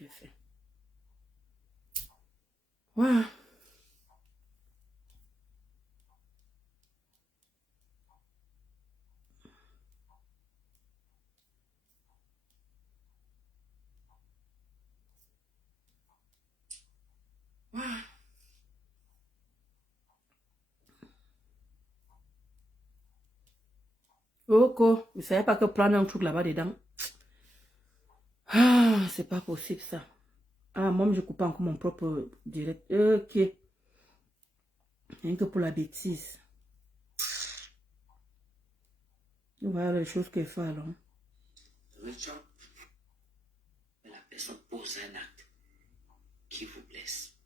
j'ai fait? Ouais. Ouais. Coco, je ne savais pas que prendre un truc là-bas dedans. Ah, c'est pas possible ça. Ah, moi, je coupe encore mon propre direct. Ok. Rien que pour la bêtise. Voilà les choses qu'elle fait alors. Richard, la personne pose un acte qui vous blesse.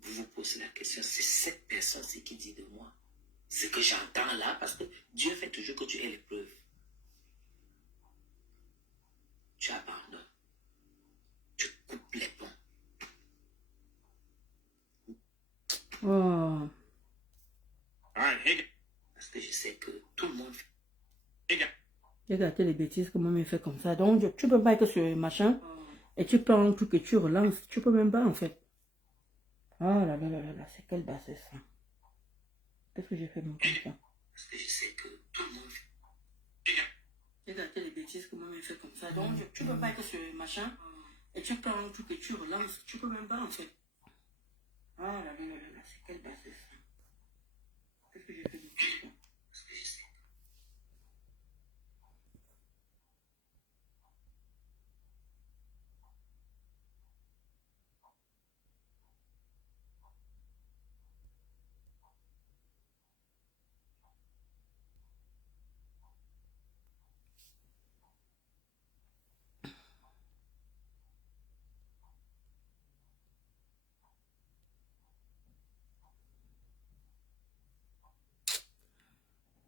Vous vous posez la question, c'est cette personne-ci qui dit de moi. Ce que j'entends là, parce que Dieu fait toujours que tu aies l'épreuve. Tu abandonnes. Tu coupes les ponts. Oh. Parce que je sais que tout le monde fait. J'ai gâté les bêtises que maman fait comme ça. Donc, tu peux pas être sur le machin et tu prends un truc et tu relances. Tu peux même pas en fait. Ah là là là là là, c'est quelle bassesse ça. Qu'est-ce que j'ai fait mon comme ça? Parce que je sais que tout le monde fait. J'ai gâté les bêtises que maman fait comme ça. Donc, tu peux pas être sur le machin et tu prends un truc et tu relances. Tu peux même pas en fait. Ah là là là là, c'est quelle bassesse ça. Qu'est-ce que j'ai fait mon comme ça? Parce que je sais.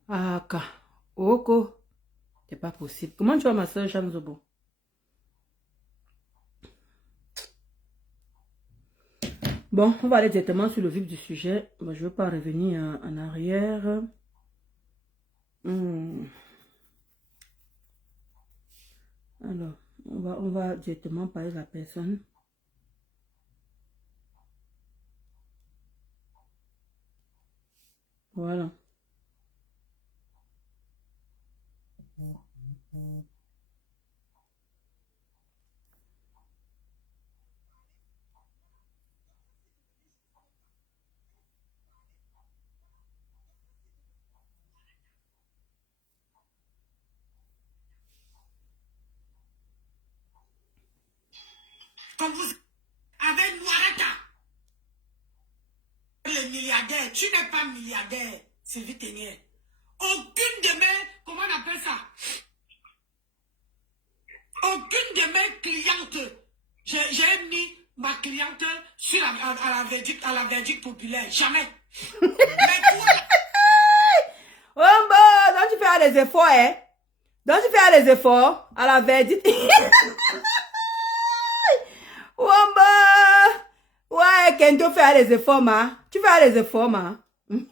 Ah, Oko. C'est pas possible. Comment tu vas ma soeur Jeanne Zobo? Bon, on va aller directement sur le vif du sujet. Moi, je ne veux pas revenir en arrière. Alors, on va directement parler de la personne. Voilà. Comme vous avec Noirata, le milliardaire, tu n'es pas milliardaire, c'est vite énier. Aucune de mes, comment on appelle ça? Aucune de mes clientes, j'ai mis ma cliente sur à la verdict populaire. Jamais. Mais toi, Oh, bon, donc tu fais des efforts, hein? Donc tu fais des efforts à la verdict. Wamba! Ouais, Kendo fait des efforts, ma. Tu fais des efforts, ma.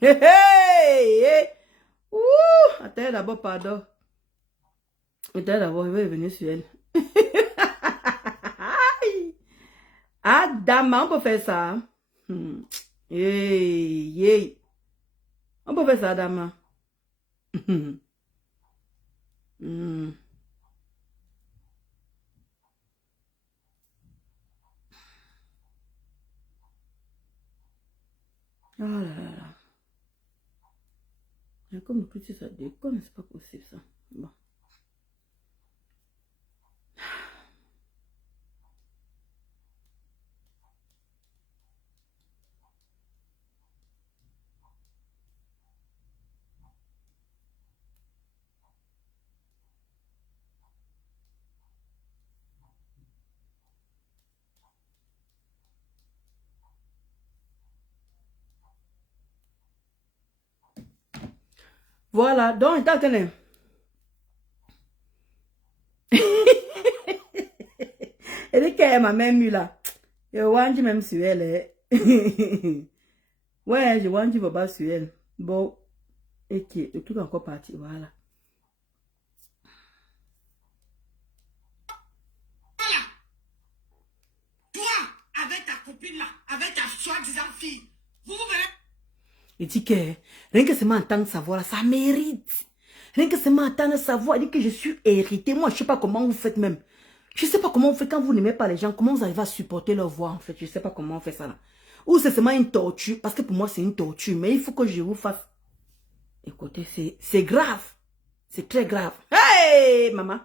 Hey, hey. Ouh, attends d'abord, pardon. Attends d'abord, je vais revenir sur elle. Ah, dame, on peut faire ça. Hey, hey. On peut faire ça, dame. Hmm. Oh là là là. Comme tout ça déconne, c'est pas possible ça. Bon. Voilà, donc, attendez. Elle est qu'elle m'a même eu là. Je wanji même sur elle. Ouais, je wanji va sur elle. Bon, et qui est tout encore parti. Voilà. copine là, avec ta soi-disant fille. Vous verrez. Il dit que rien que seulement entendre sa voix, là, ça mérite. Rien que seulement entendre sa voix, il dit que je suis hérité. Moi, je ne sais pas comment vous faites même. Je ne sais pas comment vous faites quand vous n'aimez pas les gens. Comment vous arrivez à supporter leur voix, en fait. Je ne sais pas comment on fait ça, là. Ou c'est seulement une torture. Parce que pour moi, c'est une torture. Mais il faut que je vous fasse. Écoutez, c'est grave. C'est très grave. Hey, maman.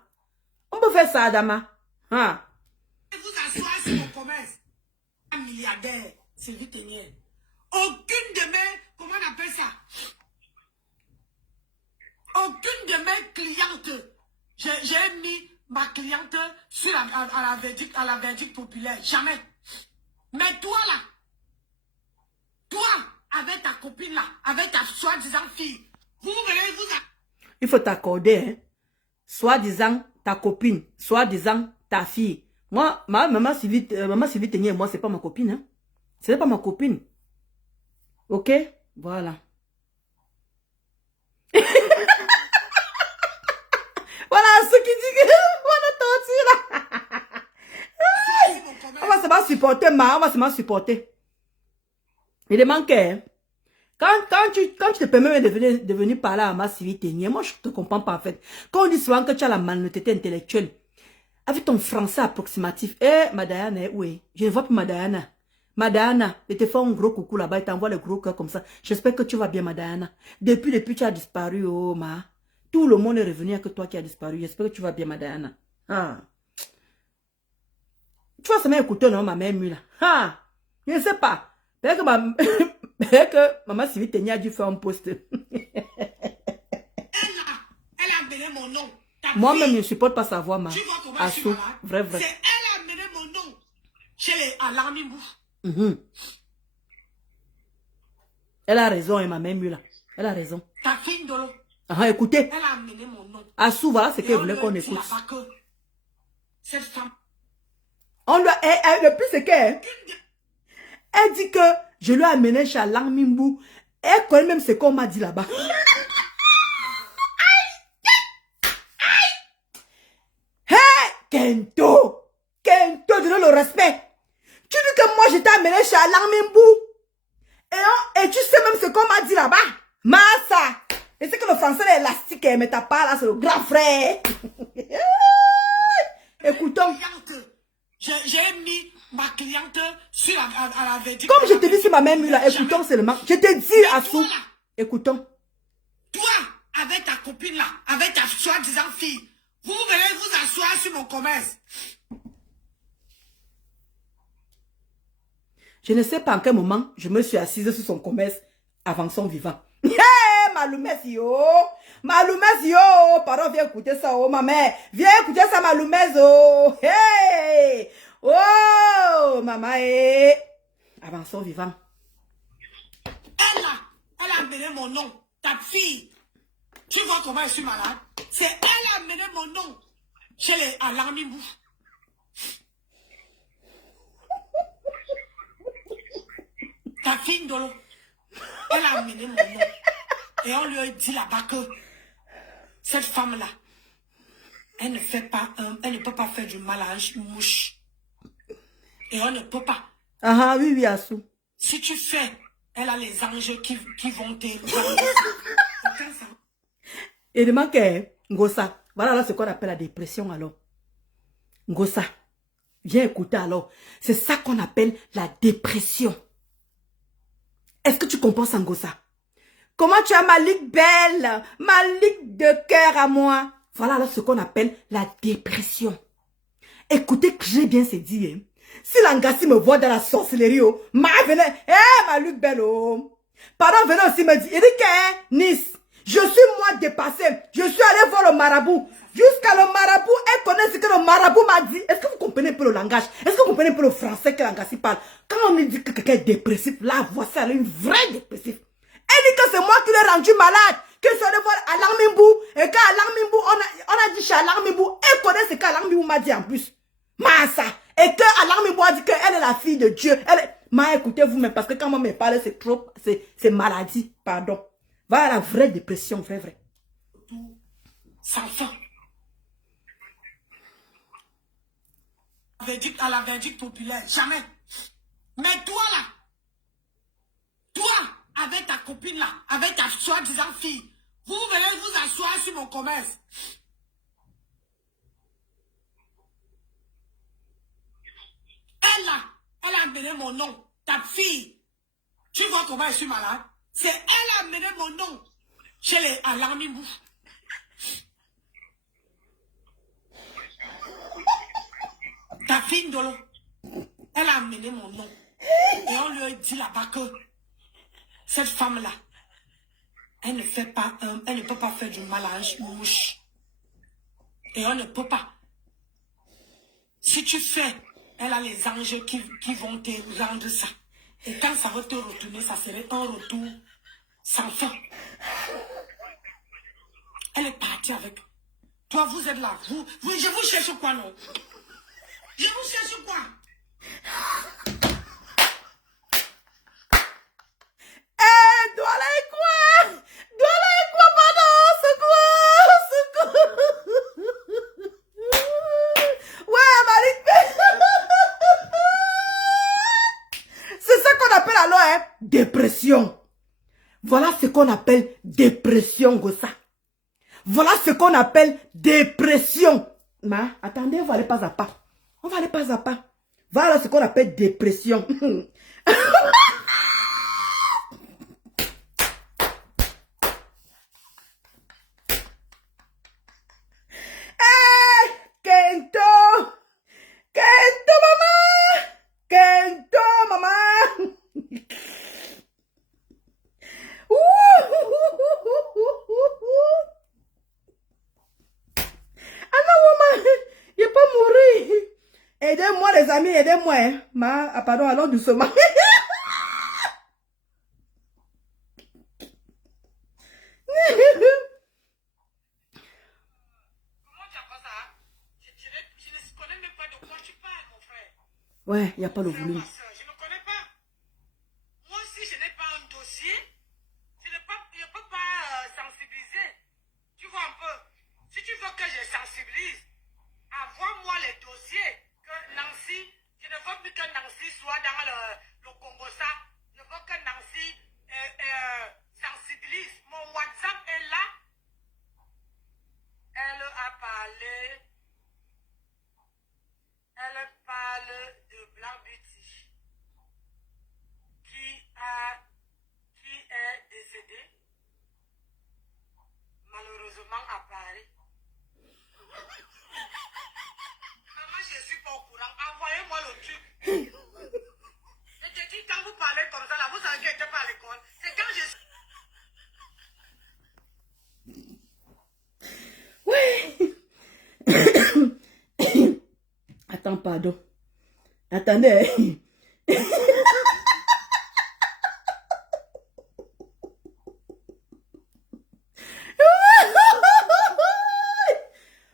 On peut faire ça, Adama. Hein? Vous asseoir sur mon commerce. Un milliardaire, Sylvie Tenier. Aucune de mes, comment on appelle ça? Aucune de mes clientes. J'ai mis ma cliente sur à la verdict populaire. Jamais. Mais toi là, toi, avec ta copine là, avec ta soi-disant fille, vous verrez, il faut t'accorder, hein. Soi-disant ta copine, soi-disant ta fille. Moi, maman Sylvie Tenier, moi, c'est pas ma copine, hein. Ce n'est pas ma copine. Ok? Voilà. Voilà ce qui dit que on a torture là. On va seulement supporter, on va seulement supporter. Il demande que quand tu te permets de venir parler à ma Sylvie Tenier, moi je te comprends pas en fait. Quand on dit souvent que tu as la malhonnêteté intellectuelle, avec ton français approximatif, Madayana est où est? Je ne vois plus Madayana. Madayana, je te fais un gros coucou là-bas, il t'envoie le gros cœur comme ça. J'espère que tu vas bien, Madayana. Depuis tu as disparu, oh ma. Tout le monde est revenu à que toi qui as disparu. J'espère que tu vas bien, Madayana. Ah. Tu vois, ça m'a écouté, non, ma mère mue là. Ah. Je ne sais pas. Peut-être que maman Sylvie Tenier a dû faire un post. elle a mené mon nom. Moi-même, je ne supporte pas sa voix, ma. Tu vois comment je suis malade? Vrai. C'est elle a mené mon nom chez les Alarmibou. Elle a raison, hein, ma mère mue là. Elle a raison. Ta fille Ndolo. Ah, écoutez. Elle a amené mon nom. Assou, voilà ce qu'elle voulait qu'on écoute. Cette femme. Le plus c'est qu'elle elle dit que je lui ai amené chez Alarmibou. Elle connaît même ce qu'on m'a dit là-bas. Hey, Kento, donne le respect. Tu dis que moi je t'ai amené chez Alarmibou. Et tu sais même ce qu'on m'a dit là-bas. Massa. Et c'est que le français est élastique, mais t'as pas là, c'est le grand frère. Écoutons. J'ai mis ma cliente sur à la verdict. Comme je te dis sur ma même là, écoutons seulement. Je te dis à sous. Écoutons. Toi, avec ta copine là, avec ta soi-disant fille, vous verrez vous asseoir sur mon commerce. Je ne sais pas en quel moment je me suis assise sur son commerce avant son vivant. Hey, Maloumès yo! Maloumès yo! Pardon, viens écouter ça, oh, ma mère. Viens écouter ça, Maloumès, oh! Hey! Oh, maman, eh! Avant son vivant. Elle a amené mon nom, ta fille. Tu vois comment je suis malade? C'est elle a amené mon nom chez les Alarmibou. Ta fille Ndolo, elle a amené mon nom. Et on lui a dit là-bas que cette femme-là, elle ne peut pas faire du mal à une mouche. Et on ne peut pas. Ah, oui, Assou. Si tu fais, elle a les anges qui vont t'aider. Et demande que Ngosa, voilà là ce qu'on appelle la dépression alors. Ngosa, viens écouter alors. C'est ça qu'on appelle la dépression. Est-ce que tu comprends ça, Ngosa? Comment tu as ma ligue belle, ma ligue de cœur à moi? Voilà là ce qu'on appelle la dépression. Écoutez que j'ai bien se dit, hein. Si l'Angassi me voit dans la sorcellerie, oh, ma ligue belle, oh. Pardon, venez aussi me dire, Eric, Nice, je suis moi dépassé. Je suis allé voir le marabout. Jusqu'à le marabout, elle connaît ce que le marabout m'a dit. Est-ce que vous comprenez un peu le langage? Est-ce que vous comprenez un peu le français que l'Angassi parle? Quand on me dit que quelqu'un est dépressif, là, voici elle est une vraie dépressive. Elle dit que c'est moi qui l'ai rendu malade. Que je suis allé voir Alarmibou. Et qu'à Alarmibou, on a dit chez Alarmibou. Elle connaît ce qu'Alarmibou m'a dit en plus. Massa. Et que Alarmibou a dit qu'elle est la fille de Dieu. Écoutez vous-même, parce que quand on me parle, c'est trop, c'est maladie, pardon. Voilà la vraie dépression, vrai. Sans fin. À la verdict populaire, jamais. Mais toi là, toi, avec ta copine là, avec ta soi-disant fille, vous venez vous asseoir sur mon commerce. Elle là, elle a amené mon nom. Ta fille, tu vois comment je suis malade? C'est elle a amené mon nom chez les Alarmibou. Ta fille Ndolo, elle a amené mon nom. Et on lui a dit là-bas que cette femme-là, elle ne peut pas faire du mal à une mouche. Et on ne peut pas. Si tu fais, elle a les anges qui vont te rendre ça. Et quand ça va te retourner, ça serait un retour sans fin. Elle est partie avec. Toi, vous êtes là. Je vous cherche quoi, non? Je vous cherche quoi? Douala et quoi? Douala et quoi, pardon? Secours! Ouais, Marie. C'est ça qu'on appelle alors, hein? Dépression. Voilà ce qu'on appelle dépression, Gossa. Voilà ce qu'on appelle dépression. Ma, attendez, on va aller pas à pas. On va aller pas à pas. Voilà ce qu'on appelle dépression. Kento! Kento, maman! Kento, maman! Ah non, maman! Il n'est pas mourir! Aidez-moi, les amis, aidez-moi! Hein. Ah, pardon, allons doucement. Ouais, il n'y a pas le volume. Je ne connais pas. Moi aussi, je n'ai pas un dossier. Je ne peux pas sensibiliser. Tu vois un peu. Si tu veux que je sensibilise, envoie-moi les dossiers. Que Nancy, je ne veux plus que Nancy soit dans le Congo. Ça. Je veux que Nancy sensibilise. Mon WhatsApp est là. Elle a parlé. Elle parle de Blanc Beauty qui est décédé malheureusement à Paris. Maman, je ne suis pas au courant. Envoyez-moi le truc. Je te dis, quand vous parlez comme ça, là, vous savez que je n'étais pas à l'école. C'est quand je suis... Attends, pardon. Attendez.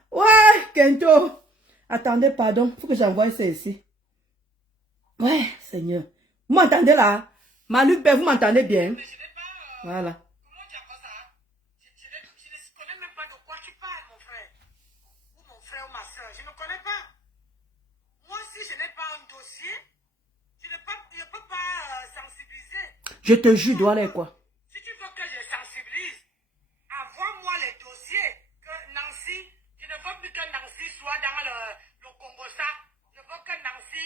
Ouais, Kento. Attendez, pardon. Faut que j'envoie ça ici. Ouais, Seigneur. Vous m'entendez là? Maluc, vous m'entendez bien? Voilà. Comment tu as fait ça? Je ne connais même pas de quoi tu parles, mon frère. Ou mon frère ou ma soeur. Je ne connais pas. Moi aussi, je n'ai pas un dossier. Je ne peux pas sensibiliser. Je te jure, dois aller quoi? Si tu veux que je sensibilise, envoie-moi les dossiers. Que Nancy, je ne veux plus que Nancy soit dans le Congo. Ça. Je veux que Nancy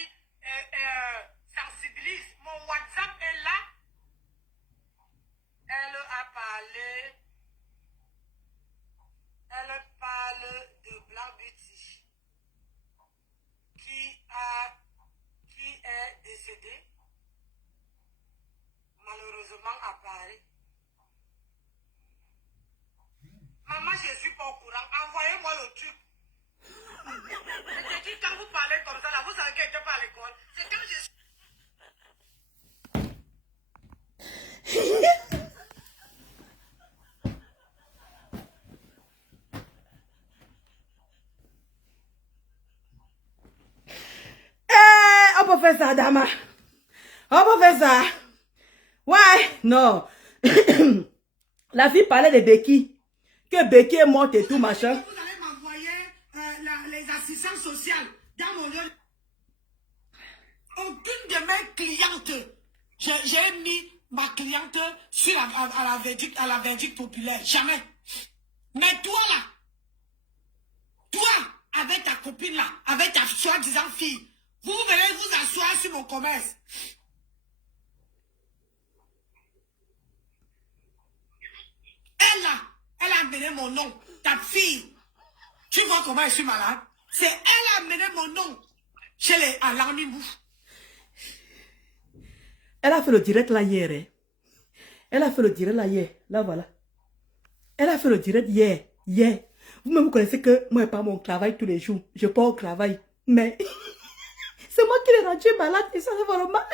sensibilise. Mon WhatsApp est là. Elle a parlé. Elle parle de Blanc Beauty qui est décédé malheureusement à Paris. Maman, je ne suis pas au courant. Envoyez-moi le truc. Je te dis, quand vous parlez comme ça, là, vous savez que je n'étais pas à l'école. C'est quand je suis... On peut faire ça, Dama. On peut faire ça. Ouais, non. La fille parlait de Becky. Que Becky est morte et tout, machin. Vous allez m'envoyer les assistants sociaux dans mon lieu. Aucune de mes clientes, j'ai mis ma cliente sur à la verdict populaire. Jamais. Mais toi là, toi, avec ta copine là, avec ta soi-disant fille, vous venez vous asseoir sur mon commerce. Elle là, elle a amené mon nom, ta fille. Tu vois comment je suis malade? C'est elle a amené mon nom chez les Alarmibou. Elle a fait le direct là hier. Hein. Elle a fait le direct là hier. Là voilà. Elle a fait le direct hier. Hier. Vous-même vous connaissez que moi je pars mon travail tous les jours. Je pars au travail. Mais c'est moi qui l'ai rendu malade et ça c'est vraiment mal.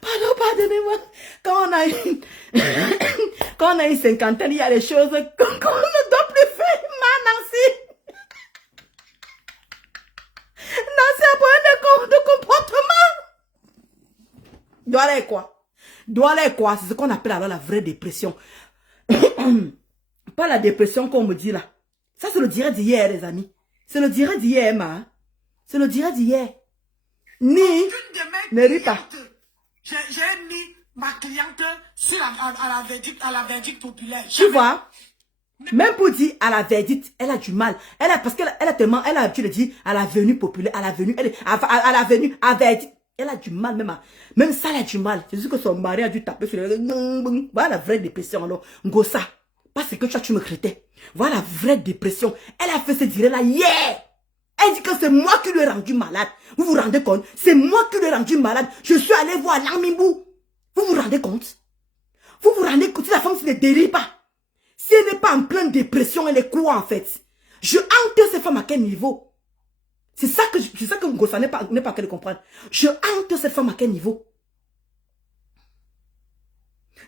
Pardon, pardonnez-moi. Quand on a une cinquantaine, il y a des choses qu'on ne doit plus faire. Nancy. Nancy a besoin de comportement. Doit aller quoi? Doit aller quoi? C'est ce qu'on appelle alors la vraie dépression. Pas la dépression qu'on me dit là. Ça c'est le direct d'hier, les amis. C'est le direct d'hier, ma. C'est le direct d'hier. Ni, ne ris pas. J'ai mis ma cliente sur à la verdict populaire. Tu vois? Même pour dire à la verdict, elle a du mal. Parce qu'elle a tellement, elle a l'habitude de dire à la venue populaire, à la venue, à la venue, à verdict. Elle a du mal même ça, elle a du mal. C'est sûr que son mari a dû taper sur le... Voilà la vraie dépression alors. Ngossa, parce que tu me craitais. Voilà la vraie dépression. Elle a fait ce direct là hier. Elle dit que c'est moi qui lui ai rendu malade. Vous vous rendez compte? C'est moi qui lui ai rendu malade. Je suis allé voir Lamibou. Vous vous rendez compte? Vous vous rendez compte? Si la femme ne délire pas. Si elle n'est pas en pleine dépression, elle est quoi en fait? Je hante cette femme à quel niveau? C'est ça que Ngossa n'est pas à quel comprendre. Je hante cette femme à quel niveau?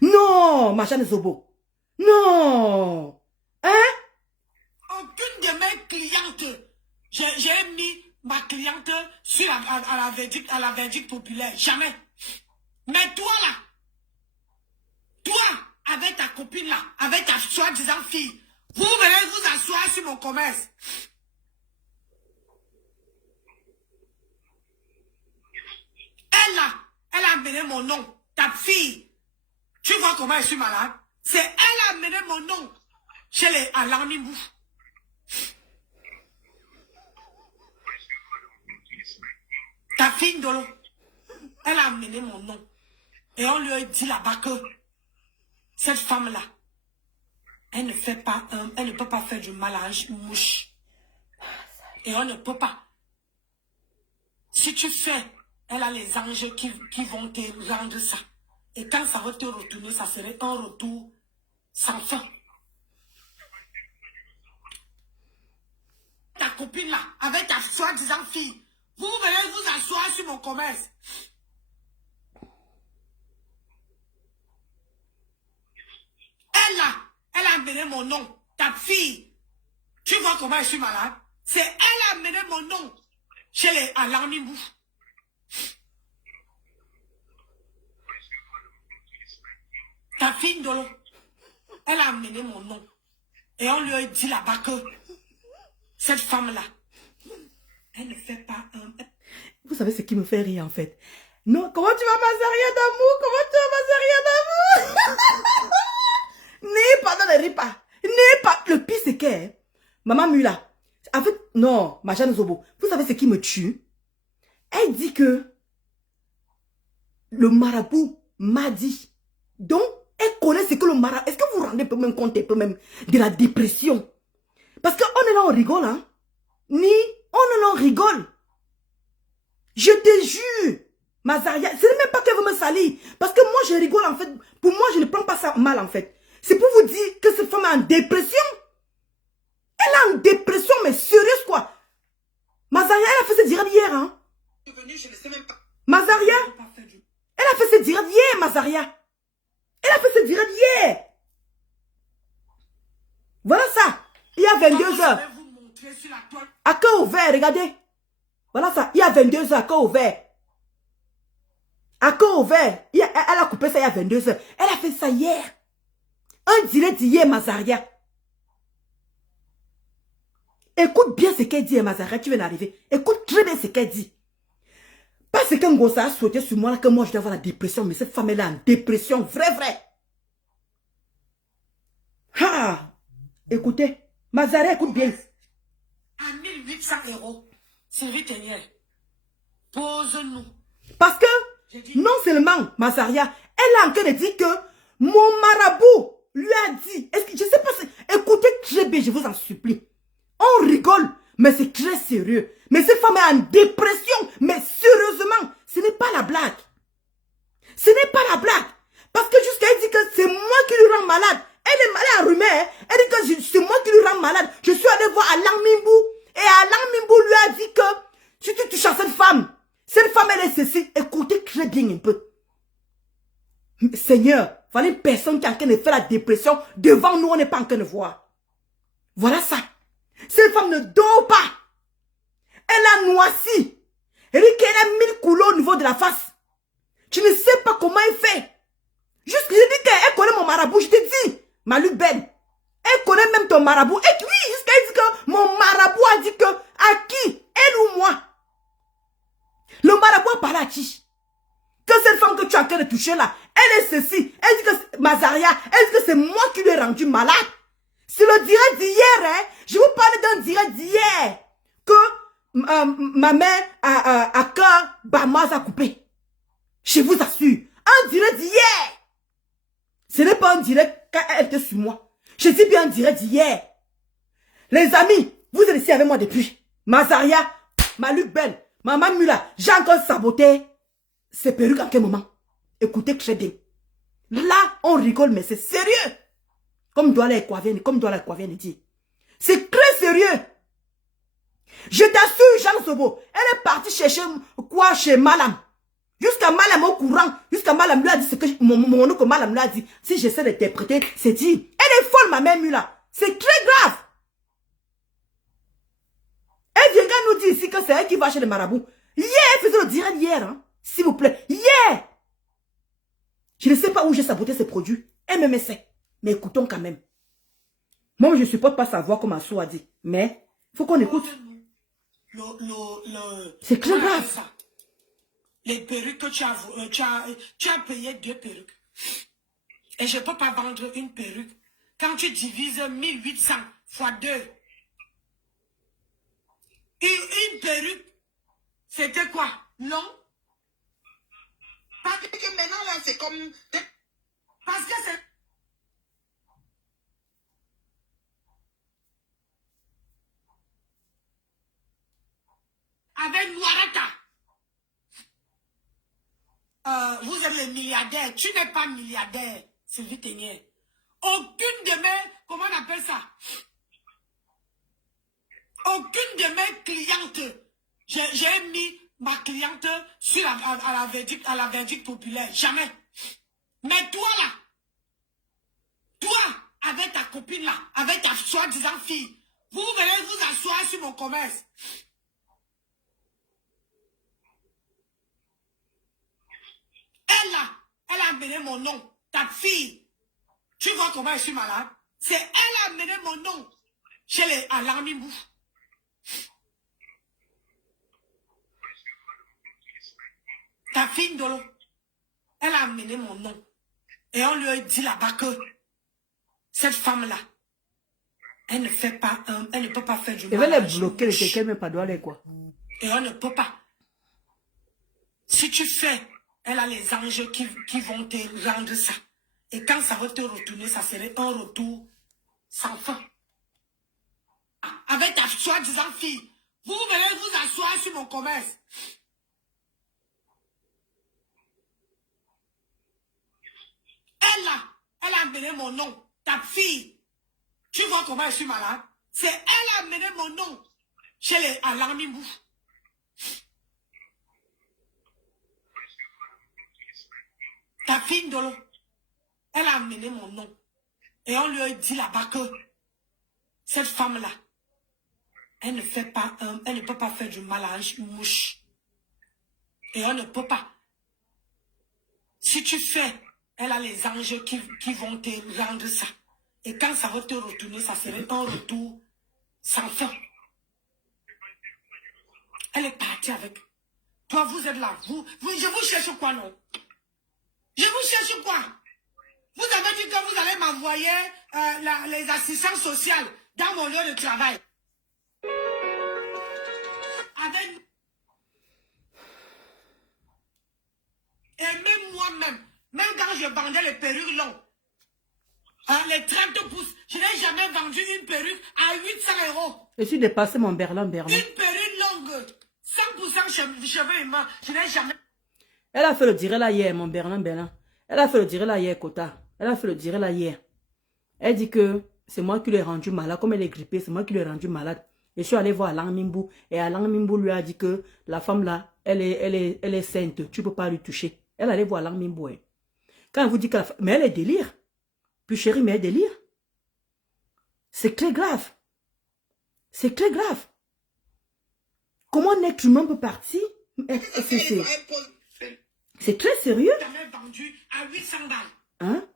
Non, ma Jeanne Zobo. Non. Hein? Aucune de mes clientes, j'ai mis ma cliente sur à la verdict populaire. Jamais. Mais toi là, toi, avec ta copine là, avec ta soi-disant fille, vous venez vous asseoir sur mon commerce. Elle là, elle a amené mon nom, ta fille. Tu vois comment je suis malade? C'est elle a amené mon nom chez les Alarmibou. Ta fille Ndolo, elle a amené mon nom. Et on lui a dit là-bas que cette femme-là, elle ne peut pas faire du mal à une mouche. Et on ne peut pas. Si tu fais, elle a les anges qui vont te rendre ça. Et quand ça va te retourner, ça serait un retour sans fin. Ta copine là, avec ta soi-disant fille, vous venez vous asseoir sur mon commerce. Elle là, elle a amené mon nom, ta fille. Tu vois comment je suis malade? C'est elle a amené mon nom chez les Alarmibou. Ta fille Ndolo, elle a amené mon nom. Et on lui a dit là-bas que cette femme-là, elle ne fait pas un... Vous savez ce qui me fait rire en fait? Non, comment tu vas passer rien d'amour? Comment tu vas passer rien d'amour? N'aie pas, ne ris pas. N'aie pas. Le pire c'est que, Maman Mula, en fait, non, ma Jeanne Zobo, vous savez ce qui me tue? Elle dit que le marabout m'a dit. Donc, elle connaît ce que le marabout... Est-ce que vous vous rendez même compte un peu même de la dépression? Parce qu'on est là, on rigole, hein? On est là, on rigole. Je te jure, Mazaria, ce n'est même pas qu'elle veut me salir. Parce que moi, je rigole, en fait. Pour moi, je ne prends pas ça mal, en fait. C'est pour vous dire que cette femme est en dépression. Elle est en dépression, mais sérieuse, quoi. Mazaria, elle a fait ce direct hier, hein? Mazaria, elle a fait ce direct hier, Mazaria. Elle a fait ce direct hier. Voilà ça. Il y a 22 heures. À cœur ouvert, regardez. Voilà ça. Il y a 22 heures, à cœur ouvert. À cœur ouvert. Elle a coupé ça il y a 22 heures. Elle a fait ça hier. Un direct d'hier, Mazaria. Écoute bien ce qu'elle dit, Mazaria, tu viens d'arriver. Écoute très bien ce qu'elle dit. Parce qu'un gosse a sauté sur moi, là, que moi je dois avoir la dépression, mais cette femme elle est en dépression, vrai. Ah! Écoutez, Mazaria, écoute bien. À 1800 €, Sylvie Ténière, pose-nous. Parce que, non seulement, Mazaria, elle est en train de dire que mon marabout lui a dit, est-ce que, je sais pas, écoutez très bien, je vous en supplie. On rigole, mais c'est très sérieux. Mais cette femme est en dépression, mais sérieusement, ce n'est pas la blague. Ce n'est pas la blague. Parce que jusqu'à elle dit que c'est moi qui lui rends malade. Elle est malade enrhumée, hein. Elle dit que c'est moi qui lui rends malade. Je suis allé voir Alain Mimbou. Et Alain Mimbou lui a dit que si tu touches à cette femme, elle est ceci. Écoutez très bien un peu. Seigneur, voilà une personne qui est en train de faire la dépression. Devant nous, on n'est pas en train de voir. Voilà ça. Cette femme ne dort pas. Elle a noirci. Elle dit qu'elle a 1000 couleurs au niveau de la face. Tu ne sais pas comment elle fait. Juste, je dis qu'elle connaît mon marabout. Je te dis, Malu Ben. Elle connaît même ton marabout. Et oui, jusqu'à elle dit que mon marabout a dit que à qui? Elle ou moi? Le marabout a parlé à qui? Que cette femme que tu es en train de toucher là, elle est ceci. Elle dit que Mazaria, elle dit que c'est moi qui lui ai rendu malade. C'est le direct d'hier, hein. Je vous parle d'un direct d'hier. Que ma mère à cœur Bamaz a coupé. Je vous assure. Un direct d'hier. Ce n'est pas un direct quand elle était sur moi. Je dis bien un direct d'hier. Les amis, vous êtes ici avec moi depuis. Mazaria, Malu Ben, Maman Mula, j'ai encore saboté ces perruques à quel moment? Écoutez très bien. Là, on rigole, mais c'est sérieux. Comme doit la dire. C'est très sérieux. Je t'assure, Jean Sobo, elle est partie chercher quoi chez Malam. Jusqu'à Malam au courant. Jusqu'à Malam lui a dit ce que mon oncle Malam lui a dit. Si j'essaie d'interpréter, c'est dit. Elle est folle, ma mère Mula. C'est très grave. Elle vient nous dire ici que c'est elle qui va chez le marabout. Hier, elle faisait le direct hier. Hein. S'il vous plaît. Hier. Je ne sais pas où j'ai saboté ces produits. Elle me met ça. Mais écoutons quand même. Moi, je ne supporte pas savoir comme Assou a dit. Mais, il faut qu'on écoute. C'est très grave. Ça. Les perruques que tu as payé 2 perruques. Et je ne peux pas vendre une perruque. Quand tu divises 1800 fois 2. Une perruque, c'était quoi? Non? Parce que maintenant, là, c'est comme... Parce que c'est... Avec Noirata. Vous êtes le milliardaire. Tu n'es pas milliardaire, Sylvie Ténière. Aucune de mes... Comment on appelle ça? Aucune de mes clientes. J'ai mis ma cliente sur à la verdict populaire. Jamais. Mais toi, là, toi, avec ta copine, là, avec ta soi-disant fille, vous venez vous asseoir sur mon commerce. Elle, là, elle a amené mon nom. Ta fille. Tu vois comment je suis malade? C'est elle a amené mon nom chez les Alarmibou. Ta fille Ndolo, elle a amené mon nom. Et on lui a dit là-bas que cette femme-là, elle ne fait pas, elle ne peut pas faire du mal. Elle va les bloquer, les quelqu'un même pas doit aller quoi. Et on ne peut pas. Si tu fais, elle a les anges qui vont te rendre ça. Et quand ça va te retourner, ça serait un retour sans fin. Avec ta soi-disant fille, vous venez vous asseoir sur mon commerce. Elle là, elle a amené mon nom. Ta fille, tu vois comment je suis malade? C'est elle a amené mon nom chez les Alarmibou. Ta fille Ndolo, elle a amené mon nom. Et on lui a dit là-bas que cette femme-là, elle ne fait pas, elle ne peut pas faire du mal à une mouche. Et on ne peut pas. Si tu fais, elle a les anges qui vont te rendre ça. Et quand ça va te retourner, ça serait un retour sans fin. Elle est partie avec. Toi, vous êtes là. Je vous cherche quoi, non? Je vous cherche quoi? Vous avez dit que vous allez m'envoyer les assistants sociaux dans mon lieu de travail. Avec... Et même moi-même, même quand je vendais les perruques longues, les 30 pouces, je n'ai jamais vendu une perruque à 800 €. Je suis dépassé mon Berlin. Une perruque longue, 100% cheveux humains, je n'ai jamais... Elle a fait le direct là hier, mon Berlin. Elle a fait le direct là hier, Kota. Elle a fait le direct là hier. Elle dit que c'est moi qui l'ai rendu malade. Comme elle est grippée, c'est moi qui l'ai rendu malade. Et je suis allé voir Alang Mimbu. Et Alang Mimbu lui a dit que la femme là, elle est sainte. Tu ne peux pas lui toucher. Elle allait voir Alang Mimbu. Hein. Quand elle vous dit que la femme... Mais elle est délire. Plus chérie, mais elle est délire. C'est très grave. C'est très grave. Comment un être humain peut partir? C'est très sérieux. Vendu à 800 balles. Hein?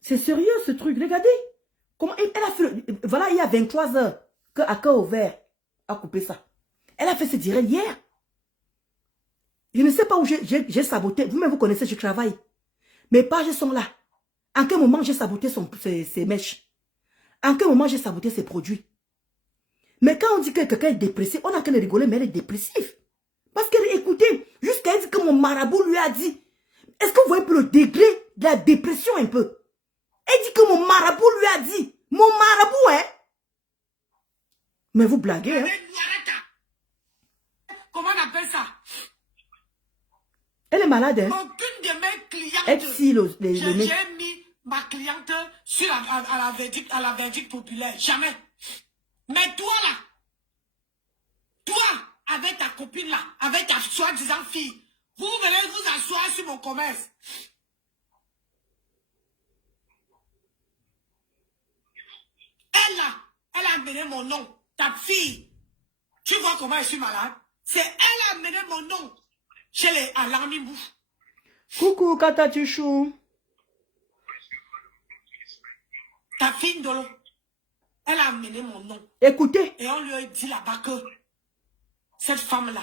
C'est sérieux ce truc. Regardez. Comment elle a fait. Voilà, il y a 23 heures que Aka Ouvert a coupé ça. Elle a fait ce direct hier. Je ne sais pas où j'ai saboté. Vous-même, vous connaissez, je travaille. Mes pages sont là. En quel moment j'ai saboté ses mèches? En quel moment j'ai saboté ses produits? Mais quand on dit que quelqu'un est dépressif, on a qu'à rigoler, mais elle est dépressive. Parce qu'elle, écoutez, jusqu'à elle dit que mon marabout lui a dit. Est-ce que vous voyez un peu le degré de la dépression un peu? Elle dit que mon marabout lui a dit. Mon marabout, hein? Mais vous blaguez, hein? Comment on appelle ça? Elle est malade, hein? Aucune de mes clientes. J'ai mis ma cliente sur à la verdict populaire. Jamais. Mais toi, là, toi, avec ta copine, là, avec ta soi-disant fille, vous venez vous asseoir sur mon commerce. Elle, là, elle a amené mon nom. Ta fille. Tu vois comment je suis malade? C'est elle a amené mon nom chez les Alang Mimbu. Coucou, Kata Tuchou. Ta fille Ndolo. Elle a amené mon nom. Écoutez. Et on lui a dit là-bas que cette femme-là,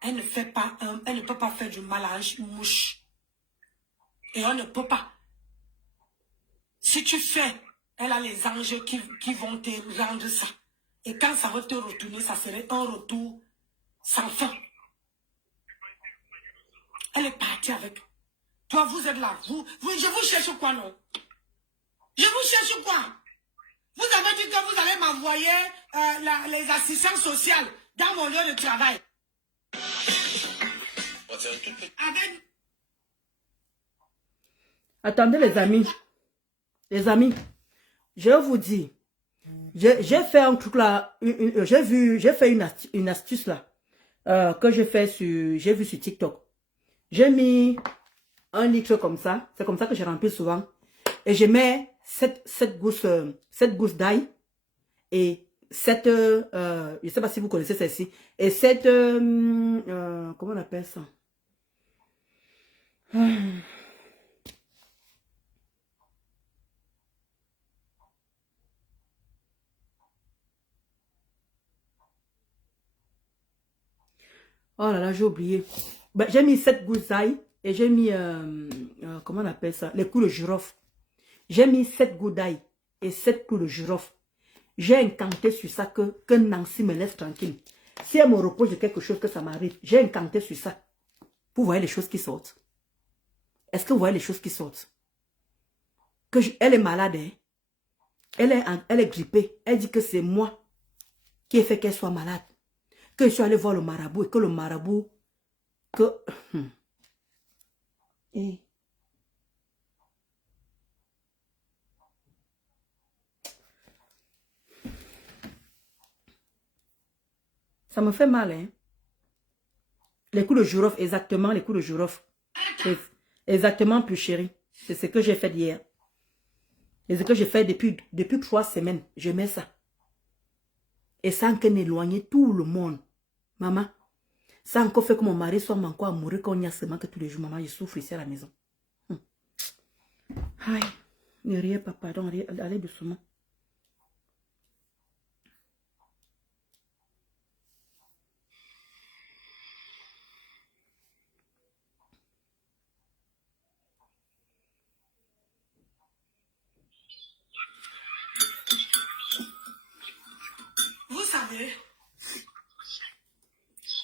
elle ne peut pas faire du mal à une mouche. Et on ne peut pas. Si tu fais, elle a les anges qui vont te rendre ça. Et quand ça va te retourner, ça serait un retour sans fin. Elle est partie avec. Toi, vous êtes là. Je vous cherche quoi, non? Je vous cherche quoi? Vous avez dit que vous allez m'envoyer les assistants sociaux dans mon lieu de travail. Avec... Attendez les amis. Les amis, je vous dis, j'ai fait un truc là, j'ai fait une astuce là, que j'ai vu sur TikTok. J'ai mis un litre comme ça, c'est comme ça que je remplis souvent. Et je mets 7 gousses d'ail et 7, je ne sais pas si vous connaissez celle-ci, et 7, comment on appelle ça? Oh là là, j'ai oublié. Ben, j'ai mis 7 gousses d'ail et j'ai mis, comment on appelle ça? Les clous de girofle. J'ai mis 7 gousses d'ail et 7 clous de girofle. J'ai incanté sur ça que Nancy me laisse tranquille. Si elle me reproche de quelque chose que ça m'arrive, j'ai incanté sur ça. Vous voyez les choses qui sortent. Est-ce que vous voyez les choses qui sortent? Elle est malade, hein? Elle est grippée. Elle dit que c'est moi qui ai fait qu'elle soit malade. Que je suis allé voir le marabout et que le marabout... Et... Ça me fait mal, hein? Les coups de girofle, exactement, les coups de girofle. Exactement, plus chérie. C'est ce que j'ai fait hier. Et ce que j'ai fait depuis 3 semaines. Je mets ça. Et ça a encore éloigné tout le monde. Maman, ça a encore fait que mon mari soit encore à mourir quand on y a seulement que tous les jours. Maman, je souffre ici à la maison. Aïe, ne riez pas, pardon, allez doucement. savez,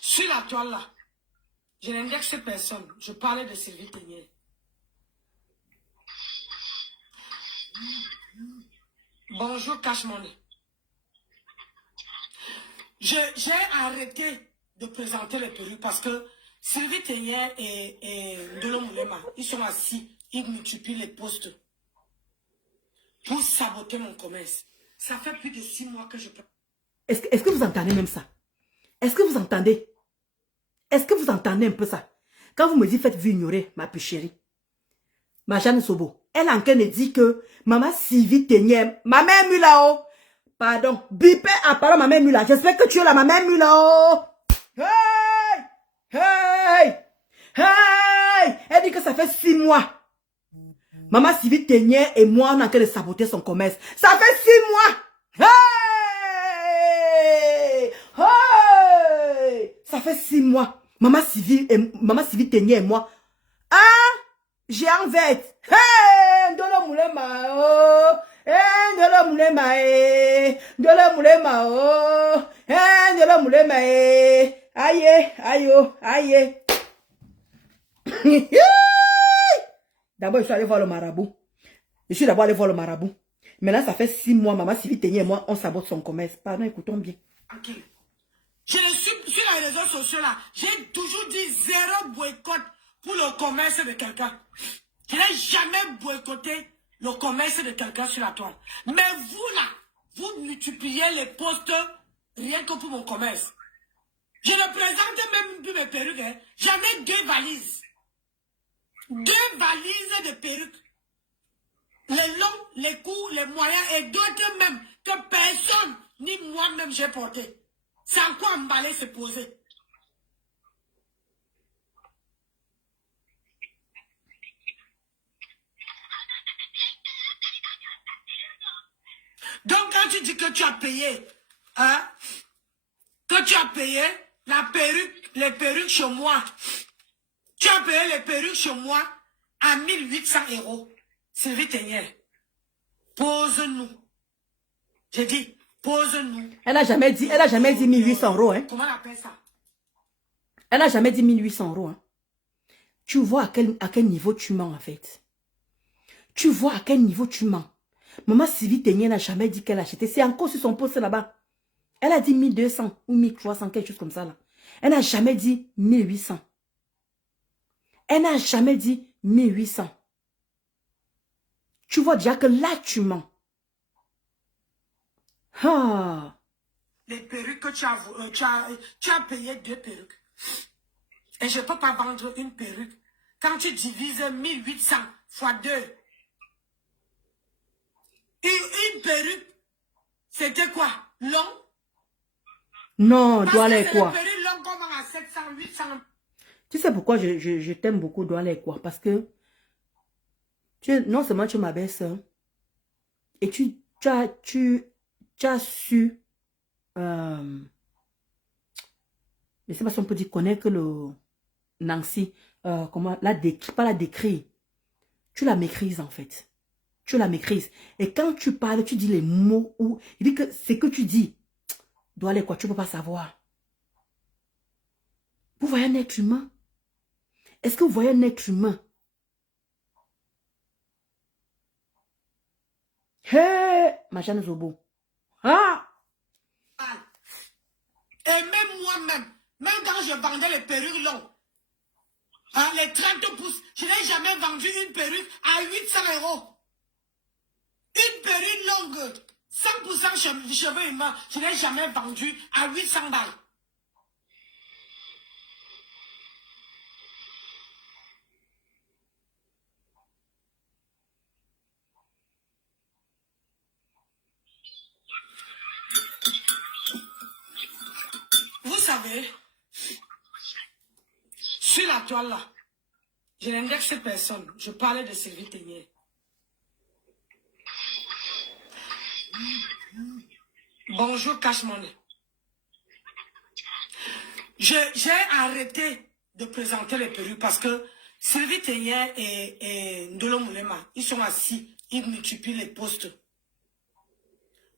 sur la toile là, je n'indexe personne. Je parlais de Sylvie Tenier. Bonjour Cash Money. J'ai arrêté de présenter les perruques parce que Sylvie Tenier et Ndolo Moulema, ils sont assis, ils multiplient les postes pour saboter mon commerce. Ça fait plus de 6 mois que je... Est-ce que vous entendez même ça? Est-ce que vous entendez? Est-ce que vous entendez un peu ça? Quand vous me dites faites-vous ignorer, ma plus chérie. Ma Jeanne Sobo, elle en train de dire que maman Sylvie Tenier, ma mère mue là-haut. Pardon, bipé à parler ma mère mue là. J'espère que tu es là, ma mère mue là-haut. Hey! Hey! Hey! Elle dit que ça fait 6 mois. Maman Sylvie Tenier et moi, on a en train de saboter son commerce. Ça fait 6 mois. Hey! Hey! Ça fait 6 mois. Maman Sylvie Tenier et moi. Hein? J'ai en vête. Hey! Ndolo Moulema, oh! Hey! Ndolo Moulema, eh! Ndolo Moulema, oh! Hey! Ndolo Moulema, eh! Aïe, aïe, aïe. D'abord, je suis allé voir le marabout. Maintenant, ça fait 6 mois, maman Sylvie Tenier et moi, on sabote son commerce. Pardon, écoutons bien. Okay. Je suis sur les réseaux sociaux là. J'ai toujours dit 0 boycott pour le commerce de quelqu'un. Je n'ai jamais boycotté le commerce de quelqu'un sur la toile. Mais vous là, vous multipliez les postes rien que pour mon commerce. Je ne présente même plus mes perruques. Hein. J'en ai 2 valises. 2 valises de perruques. Les longs, les courts, les moyens et d'autres même que personne, ni moi-même j'ai porté. C'est en quoi emballer se poser. Donc quand tu dis que tu as payé, hein, que tu as payé la perruque, les perruques chez moi, tu as payé les perruques chez moi à 1800 €. Sylvie Tenier, pose-nous. J'ai dit, pose-nous. Elle n'a jamais dit 1800 €. Hein. Comment on appelle ça? Elle n'a jamais dit 1800 €. Hein. Tu vois à quel niveau tu mens en fait. Tu vois à quel niveau tu mens. Maman Sylvie Tenier n'a jamais dit qu'elle achetait. C'est encore sur son poste là-bas. Elle a dit 1200 ou 1300, quelque chose comme ça là. Elle n'a jamais dit 1800. Elle n'a jamais dit 1800. Tu vois déjà que là, tu mens. Ah. Les perruques que tu as payé 2 perruques. Et je ne peux pas vendre une perruque. Quand tu divises 1800 fois 2. Une perruque, c'était quoi? Long? Non, Douala et quoi? Une perruque longue comme à 700, 800. Tu sais pourquoi je t'aime beaucoup, Douala et quoi? Parce que non seulement tu es ma belle-sœur, et tu as su, je ne sais pas si on peut dire connaître le Nancy, comment, pas la décrire. Tu la maîtrises en fait. Tu la maîtrises. Et quand tu parles, tu dis les mots où, il dit que ce que tu dis, doit aller quoi, tu ne peux pas savoir. Vous voyez un être humain? Est-ce que vous voyez un être humain? Hé, ma Jeanne Zobo. Ah! Et même moi-même, même quand je vendais les perruques longues, hein, les 30 pouces, je n'ai jamais vendu une perruque à 800 €. Une perruque longue, 100% cheveux humains, je n'ai jamais vendu à 800 balles. Vous savez, sur la toile là, je n'indexe personne. Je parlais de Sylvie Tenier. Bonjour Cash Money. J'ai arrêté de présenter les perruques parce que Sylvie Tenier et Ndolo Moulema, ils sont assis, ils multiplient les postes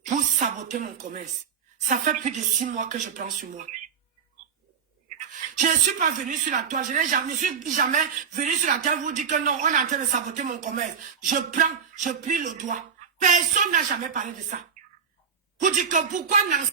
pour saboter mon commerce. Ça fait plus de 6 mois que je prends sur moi. Je ne suis pas venu sur la toile. Je ne suis jamais venu sur la toile vous dire que non, on est en train de saboter mon commerce. Je plie le doigt. Personne n'a jamais parlé de ça. Vous dites que pourquoi Nancy...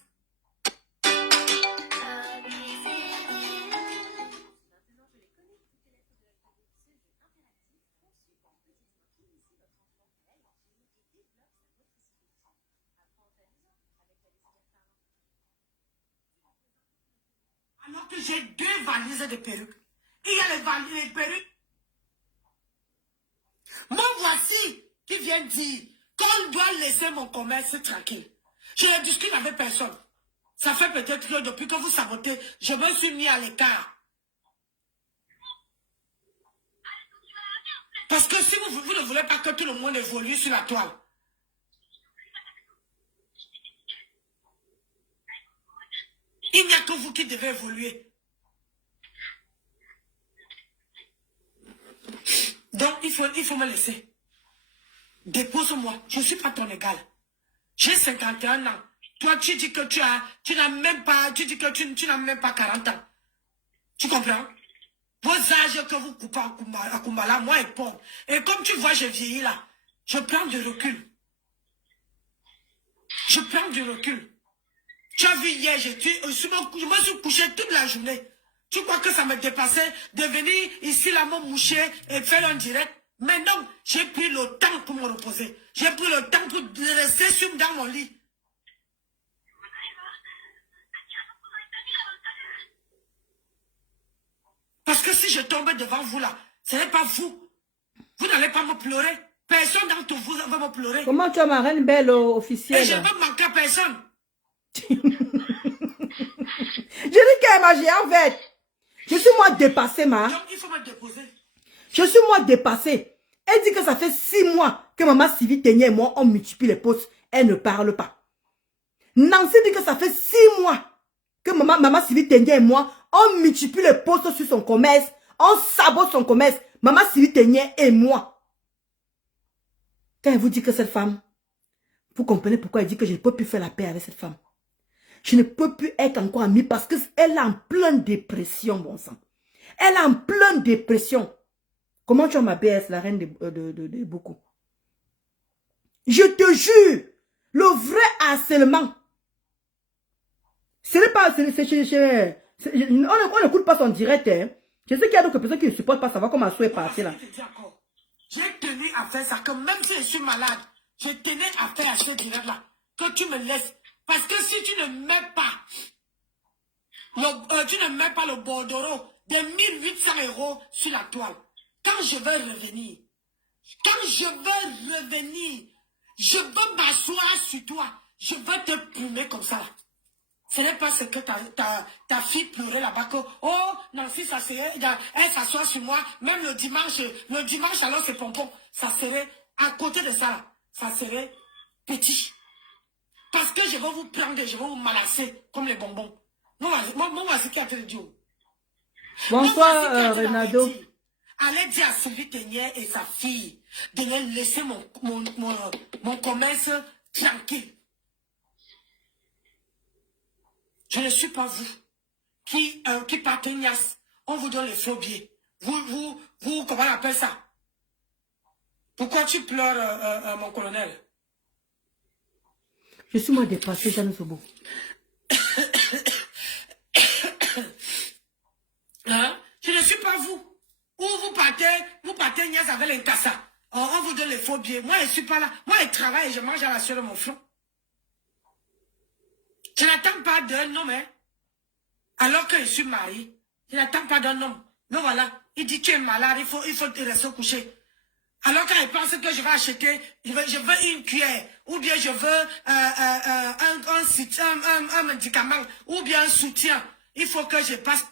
Alors que j'ai 2 valises de perruques. Il y a les valises de perruques. Moi, voici qui vient dire qu'on doit laisser mon commerce tranquille. Je ne discute avec personne. Ça fait peut-être que depuis que vous sabotez, je me suis mis à l'écart. Parce que si vous ne voulez pas que tout le monde évolue sur la toile, il n'y a que vous qui devez évoluer. Donc, il faut me laisser. Dépose-moi. Je ne suis pas ton égal. J'ai 51 ans. Toi, tu dis que tu n'as même pas 40 ans. Tu comprends? Vos âges que vous coupez à Kumbala, moi et Paul. Et comme tu vois, je vieillis là. Je prends du recul. Je prends du recul. Tu as vu hier, je me suis couché toute la journée. Tu crois que ça me dépassait de venir ici, là, me moucher et faire un direct? Mais non, j'ai pris le temps pour me reposer. J'ai pris le temps pour rester dans mon lit. Parce que si je tombe devant vous là, ce n'est pas vous. Vous n'allez pas me pleurer. Personne d'entre vous va me pleurer. Comment tu as ma reine belle officielle? Et je ne peux manquer à personne. Je dis qu'elle m'a géré en fait. Je suis moi dépassée, ma. Donc il faut me déposer. Je suis moi dépassée. Elle dit que ça fait 6 mois que maman Sylvie Ténier et moi, on multiplie les postes. Elle ne parle pas. Nancy dit que ça fait 6 mois que maman Sylvie Ténier et moi, on multiplie les postes sur son commerce. On sabote son commerce. Maman Sylvie Ténier et moi. Quand elle vous dit que cette femme, vous comprenez pourquoi elle dit que je ne peux plus faire la paix avec cette femme. Je ne peux plus être encore amie parce qu'elle est en pleine dépression, bon sang. Elle est en pleine dépression. Comment tu as ma BS, la reine de beaucoup? Je te jure, le vrai harcèlement, ce n'est pas... On n'écoute pas son direct. Hein. Je sais qu'il y a d'autres personnes qui ne supportent pas savoir comment Assou est parti là. J'ai tenu à faire ça, que même si je suis malade, je tenais à faire ce direct-là. Que tu me laisses. Parce que si tu ne mets pas le bordereau de 1800 € sur la toile, quand je vais revenir, je veux m'asseoir sur toi, je veux te plumer comme ça. Ce n'est pas ce que ta fille pleurait là-bas que, oh, Nancy, elle s'assoit sur moi, même le dimanche alors c'est pompon. Ça serait, à côté de ça, là, ça serait petit. Parce que je vais vous prendre, je vais vous malasser comme les bonbons. Moi, voici qui a été dit. Bonsoir, Renado. Allez dire à Sylvie Ténier et sa fille de me laisser mon commerce tranquille. Je ne suis pas vous qui partenasse. On vous donne les faux billets. Vous, comment on appelle ça? Pourquoi tu pleures, mon colonel? Je suis moi dépassée, Jeanne Sobo. Hein? Je ne suis pas vous. Ou vous partez niaise avec l'incassa. On vous donne les faux billets. Moi, je ne suis pas là. Moi, je travaille et je mange à la sueur de mon front. Je n'attends pas d'un homme, hein. Alors que je suis mariée. Je n'attends pas d'un homme. Mais voilà, il dit tu es malade, il faut te rester couché. Alors qu'il pense que je vais acheter, je veux une cuillère, ou bien je veux un médicament, ou bien un soutien. Il faut que je passe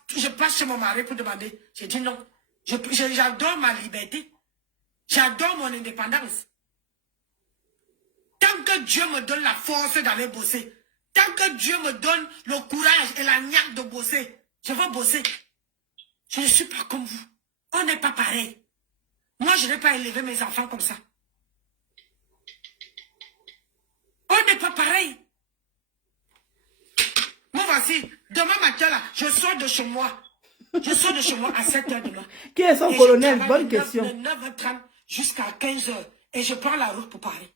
chez mon mari pour demander. J'ai dit non. J'adore ma liberté. J'adore mon indépendance. Tant que Dieu me donne la force d'aller bosser, tant que Dieu me donne le courage et la niaque de bosser, je veux bosser. Je ne suis pas comme vous. On n'est pas pareil. Moi, je n'ai pas élevé mes enfants comme ça. On n'est pas pareil. voici, demain matin, là, je sors de chez moi. Je sors de chez moi à 7h demain. Qui est son Et colonel? je travaille Bonne question. de 9h30 jusqu'à 15h. Et je prends la route pour Paris.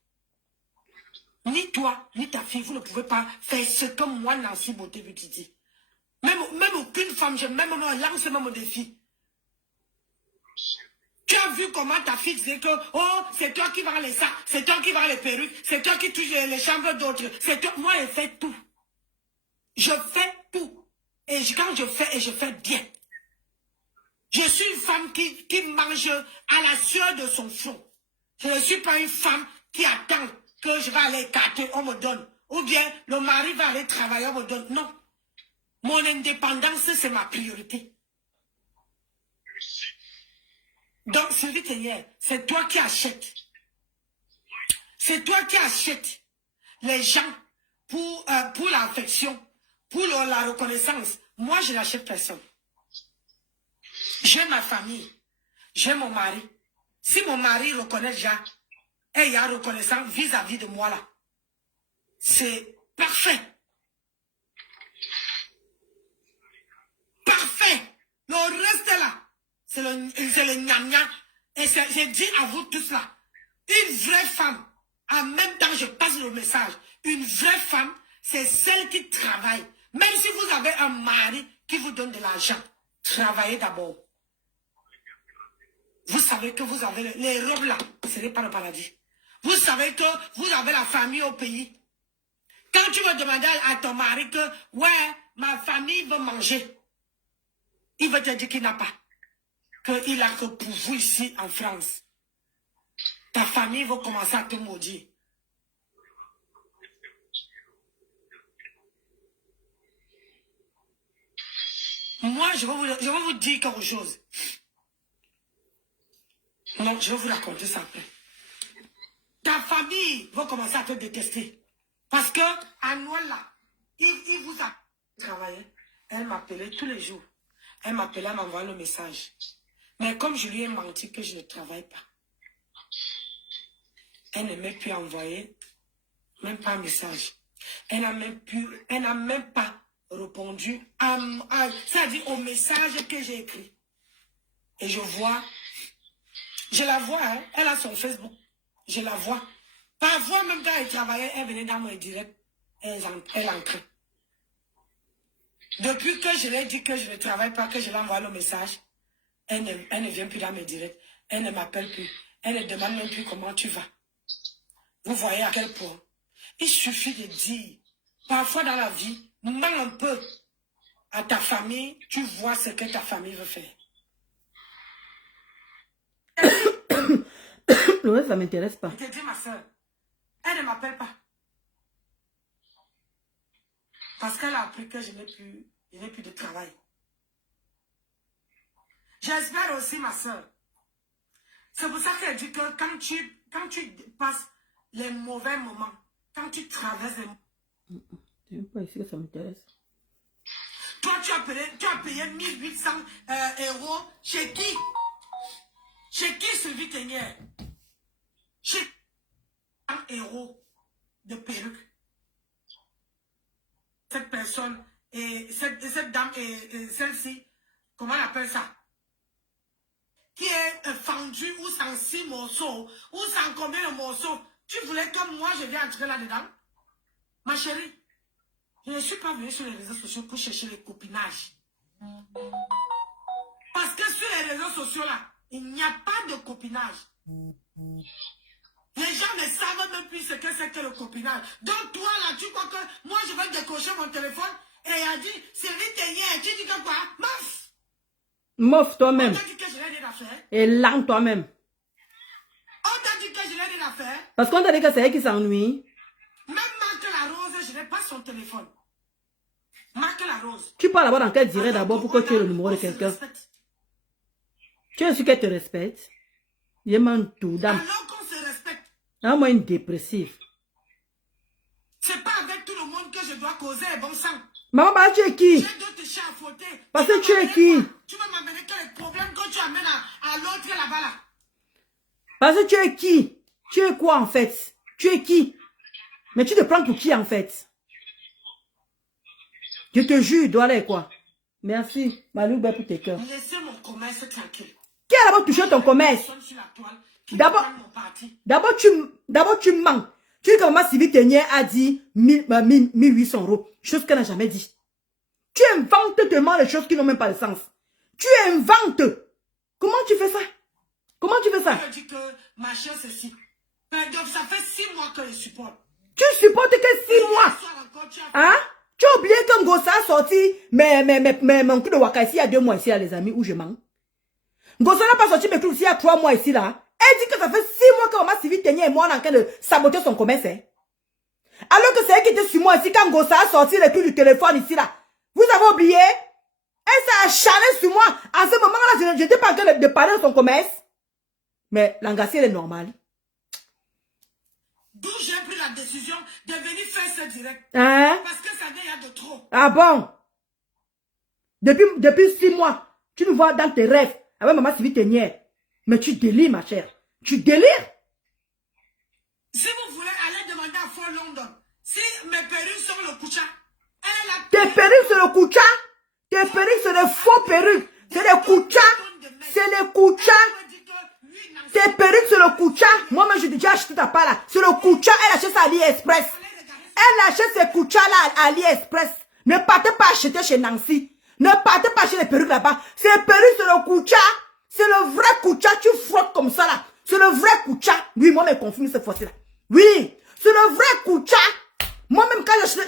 Ni toi, ni ta fille, vous ne pouvez pas faire ce que moi, Nancy Beauté, vous dit. Même aucune femme, même lance même au défi. Tu as vu comment ta fille disait que, oh, c'est toi qui vends les sacs, c'est toi qui vends les perruques, c'est toi qui touche les chambres d'autres, c'est toi. Moi, je fais tout. Je fais tout. Et quand je fais, et je fais bien. Je suis une femme qui mange à la sueur de son front. Je ne suis pas une femme qui attend que je vais aller écarter, on me donne. Ou bien le mari va aller travailler, on me donne. Non. Mon indépendance, c'est ma priorité. Donc, Sylvie Tenière, c'est toi qui achètes. C'est toi qui achètes les gens pour l'affection, pour la reconnaissance. Moi, je n'achète personne. J'ai ma famille, j'ai mon mari. Si mon mari reconnaît déjà, et il y a reconnaissance vis-à-vis de moi là, c'est parfait. Parfait. Le reste là, c'est le gnam-gnam. Et j'ai dit à vous tous là, une vraie femme, en même temps je passe le message, une vraie femme, c'est celle qui travaille. Même si vous avez un mari qui vous donne de l'argent, travaillez d'abord. Vous savez que vous avez les robes là, ce n'est pas le paradis. Vous savez que vous avez la famille au pays. Quand tu vas demander à ton mari que, ouais, ma famille veut manger, il va te dire qu'il n'a pas. Qu'il a que pour vous ici en France. Ta famille va commencer à te maudire. Moi, je vais vous dire quelque chose. Non, je vais vous raconter ça après. Ta famille va commencer à te détester. Parce que, à Noël là, il vous a travaillé. Elle m'appelait tous les jours. Elle m'appelait, elle m'envoyait le message. Mais comme je lui ai menti que je ne travaille pas, elle n'aimait plus envoyer, même pas un message. Elle n'a même pas répondu c'est-à-dire au message que j'ai écrit. Et je la vois, hein, elle a son Facebook. Je la vois. Parfois, même quand elle travaillait, elle venait dans mon direct. Elle entrait. Depuis que je lui ai dit que je ne travaille pas, que je lui envoie le message, elle ne vient plus dans mes directs. Elle ne m'appelle plus. Elle ne demande même plus comment tu vas. Vous voyez à quel point. Il suffit de dire. Parfois dans la vie, mens un peu à ta famille, tu vois ce que ta famille veut faire. Le reste, ça ne m'intéresse pas. Je te dis, ma soeur, elle ne m'appelle pas. Parce qu'elle a appris que je n'ai plus de travail. J'espère aussi, ma soeur. C'est pour ça qu'elle dit que quand tu passes les mauvais moments, quand tu traverses les... Je ne sais pas ici que ça m'intéresse. Toi, tu as payé 1800 € chez qui? Chez qui, Sylvie Tenière? Chez 100 € de perruque. Cette personne, et cette dame, et celle-ci, comment on appelle ça? Qui est fendue ou sans 6 morceaux, ou sans combien de morceaux. Tu voulais que moi, je vienne entrer là-dedans? Ma chérie, je ne suis pas venue sur les réseaux sociaux pour chercher les copinages. Parce que sur les réseaux sociaux, là, il n'y a pas de copinage. Les gens ne savent même plus ce que c'est que le copinage. Donc toi, là, tu crois que moi, je vais décrocher mon téléphone et il a dit, Sylvie Tenière, tu dis que quoi? Mof! Mof toi-même. On t'a dit que je l'ai dit d'affaire. Et langue toi-même. On t'a dit que je l'ai dit d'affaire. Parce qu'on t'a dit que c'est elle qui s'ennuie. Même Marc la Rose, je n'ai pas son téléphone. Marc la Rose. Tu parles d'abord dans quel direct d'abord pour que tu aies le numéro de quelqu'un. Tu es sûr qu'elle te respecte? Il m'en tout dame. Alors qu'on se respecte. Ah, moi, une dépressive. C'est pas avec tout le monde que je dois causer les bons sangs. Maman, bah, tu es qui? J'ai d'autres chats à fouetter. Parce que tu es qui? Tu vas m'amener que les problèmes que tu amènes à l'autre là-bas là. Parce que tu es qui? Tu es quoi en fait? Tu es qui? Mais tu te prends pour qui en fait? Je te jure, dois aller quoi. Merci, Malou, pour tes cœurs. Laissez mon commerce tranquille. Qui a d'abord touché ton commerce? D'abord, tu mens. Tu dis que maman Sylvie Tenière a dit 1800 €. Chose qu'elle n'a jamais dit. Tu inventes tellement les choses qui n'ont même pas de sens. Tu inventes. Comment tu fais ça? Comment tu fais ça? Tu dis que ma chère ceci. Donc ça fait 6 mois que je supporte. Tu supportes que 6 mois. Hein? Tu as oublié que Ngosa a sorti mon cul de Waka ici il y a 2 mois ici là, les amis, où je mens. Ngosa n'a pas sorti mes clous ici il y a 3 mois ici là. Elle dit que ça fait 6 mois que maman Sylvie Tenière et moi on est en train de saboter son commerce. Hein? Alors que c'est elle qui était sur moi ici quand Ngosa a sorti les clous du téléphone ici là. Vous avez oublié? Elle s'est acharnée sur moi. À ce moment-là, je n'étais pas en train de parler de son commerce. Mais l'angassi, elle est normale. D'où j'ai pris la décision de venir faire ce direct. Hein? Parce que ça vient de trop. Ah bon? Depuis 6 mois, tu nous vois dans tes rêves avec maman Sylvie Tenière. Mais tu délires, ma chère. Tu délires? Si vous voulez aller demander à Fort London, si mes perruques sont le Koucha, tes perruques c'est le Koucha? Tes perruques c'est des faux perruques. C'est des Koucha. C'est les Koucha. Tes perruques c'est le Koucha. Moi-même, j'ai déjà acheté ta part là. C'est le Koucha. Elle achète ça à AliExpress. Elle achète ces Koucha là à AliExpress. Ne partez pas acheter chez Nancy. Ne partez pas acheter les perruques là-bas. Ces perruques c'est le Koucha. C'est le vrai Koucha. Tu frottes comme ça là. C'est le vrai Koucha. Oui, moi, je me confirme cette fois-ci là. Oui. C'est le vrai Koucha. Moi-même, quand j'ai acheté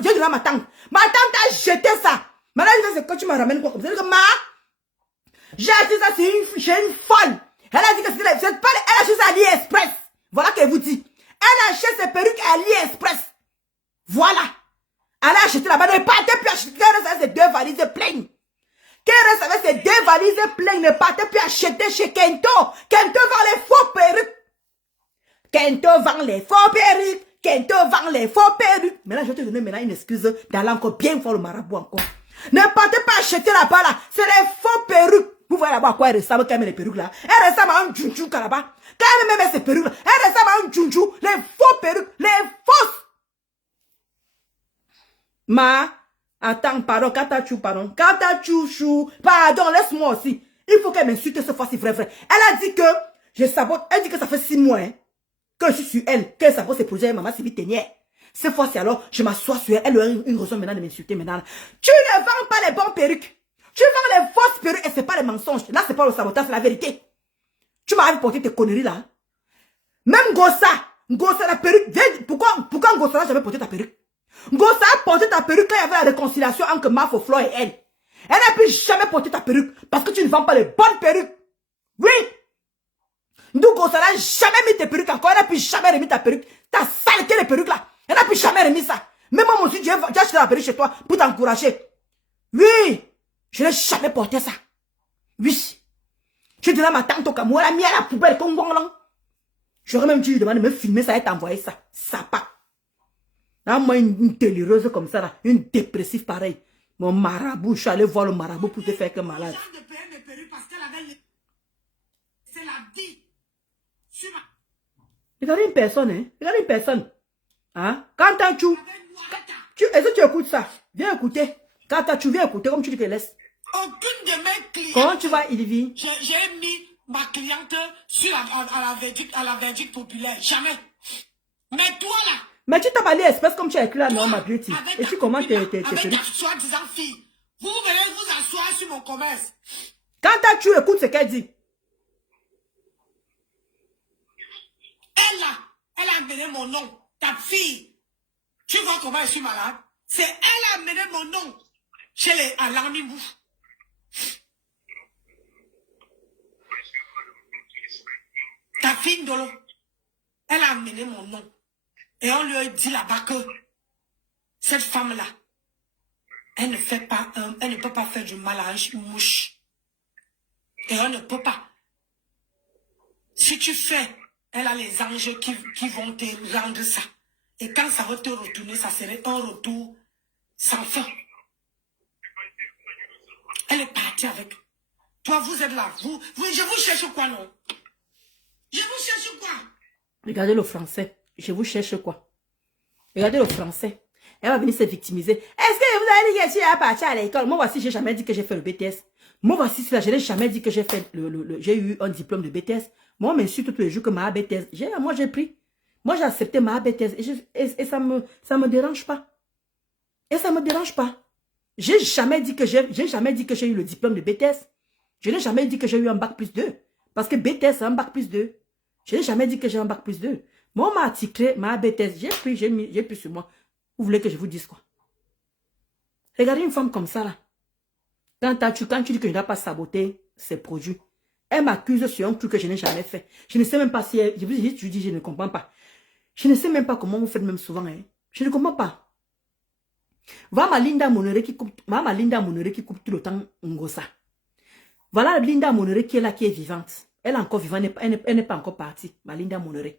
j'ai dit à ma tante. Ma tante a jeté ça. Maintenant, c'est quand tu me ramènes quoi comme ça. Elle dit que j'ai acheté ça, c'est une folle. Elle a dit que c'est pas, elle a acheté ça à AliExpress. Voilà qu'elle vous dit. Elle achète ses perruques à AliExpress. Voilà. Elle a acheté là-bas. Ne partez plus acheter. Elle reste avec ses 2 valises pleines. Qu'elle reste avec ses 2 valises pleines. Ne partez plus acheter chez Kento. Kento vend les faux perruques. Kento vend les faux perruques. Kento vend les faux perruques. Maintenant, je vais te donner maintenant une excuse d'aller encore bien voir le marabout encore. Ne partez pas acheter là-bas là. C'est les faux perruques. Vous voyez là-bas à quoi elle ressemble quand même les perruques là. Elle ressemble à un djounjou là-bas. Quand elle met ses perruques là, elle ressemble à un djounjou. Les faux perruques, les fausses. Attends, pardon, Katachou, pardon. Katachou, pardon, laisse-moi aussi. Il faut qu'elle m'insulte cette fois-ci, vrai. Elle a dit que je sabote, elle dit que ça fait 6 mois, hein, que je suis sur elle, qu'elle sabote ses projets, maman Sylvie Tenière. Cette fois-ci alors, je m'assois sur elle, elle a une raison maintenant de m'insulter maintenant. Tu ne vends pas les bonnes perruques. Tu vends les fausses perruques et c'est pas les mensonges. Là, c'est pas le sabotage, c'est la vérité. Tu m'as porté tes conneries là. Même Ngosa, la perruque, pourquoi Ngosa n'a jamais porté ta perruque? Ngosa a porté ta perruque quand il y avait la réconciliation entre Mafo Flo et elle. Elle n'a plus jamais porté ta perruque parce que tu ne vends pas les bonnes perruques. Oui. Donc Ngosa n'a jamais mis tes perruques encore. Elle n'a plus jamais remis ta perruque. Ta saleté les perruques là. Elle n'a plus jamais remis ça. Même moi aussi, j'ai acheté la perruque chez toi pour t'encourager. Oui. Je n'ai jamais porté ça. Oui. Je dis à ma tante au Cameroun, elle a mis à la poubelle comme bon. J'aurais même dû lui demander de me filmer ça et t'envoyer ça. Ça pas. Là, moi, une délireuse comme ça, là, une dépressive pareille. Mon marabout, je suis allé voir le marabout pour te faire que malade. C'est la vie. Regardez une personne, hein. Regardez une personne. Hein? Quand est-ce que tu écoutes ça? Viens écouter. Quand tu viens écouter, comme tu dis que laisse. Aucune de mes clients. Comment tu vas, Ilvi? J'ai mis ma cliente sur à la verdict populaire. Jamais. Mais toi là. Mais tu t'as parlé espèce comme tu as écrit là, non, ma beauty. Et tu commences tes avec ta soi-disant fille. Vous venez vous asseoir sur mon commerce. Quand tu écoutes ce qu'elle dit. Elle a amené mon nom. Ta fille. Tu vois comment je suis malade? C'est elle a amené mon nom chez les Alarmibou. Ta fille Ndolo, elle a amené mon nom. Et on lui a dit là-bas que cette femme-là, elle ne peut pas faire du mal à une mouche. Et on ne peut pas. Si tu fais, elle a les anges qui vont te rendre ça. Et quand ça va te retourner, ça serait un retour sans fin. Elle est partie avec. Toi, vous êtes là. Je vous cherche quoi, non? Je vous cherche quoi? Regardez le français. Je vous cherche quoi? Regardez le français. Elle va venir se victimiser. Est-ce que vous avez dit que je suis partie à l'école? Moi, voici, j'ai jamais dit que j'ai fait le BTS. Moi, voici, je n'ai jamais dit que j'ai fait j'ai eu un diplôme de BTS. Moi, on m'insulte tous les jours que ma BTS. Moi, j'ai pris. Moi, j'ai accepté ma BTS. Et ça me dérange pas. Et ça me dérange pas. J'ai jamais dit que j'ai eu le diplôme de BTS. Je n'ai jamais dit que j'ai eu un bac plus 2. Parce que BTS, c'est un bac plus 2. Je n'ai jamais dit que j'ai un bac plus 2. Moi, on m'a articulé ma BTS. J'ai pris sur moi. Vous voulez que je vous dise quoi? Regardez une femme comme ça, là. Quand tu dis que je n'ai pas saboté ses produits, elle m'accuse sur un truc que je n'ai jamais fait. Je ne sais même pas si elle... Je dis, je ne comprends pas. Je ne sais même pas comment vous faites même souvent. Hein. Je ne comprends pas. Va ma Linda Monere qui coupe tout le temps Ngosa. Voilà Linda Monere qui est là, qui est vivante. Elle est encore vivante, elle n'est pas encore partie. Ma Linda Monere.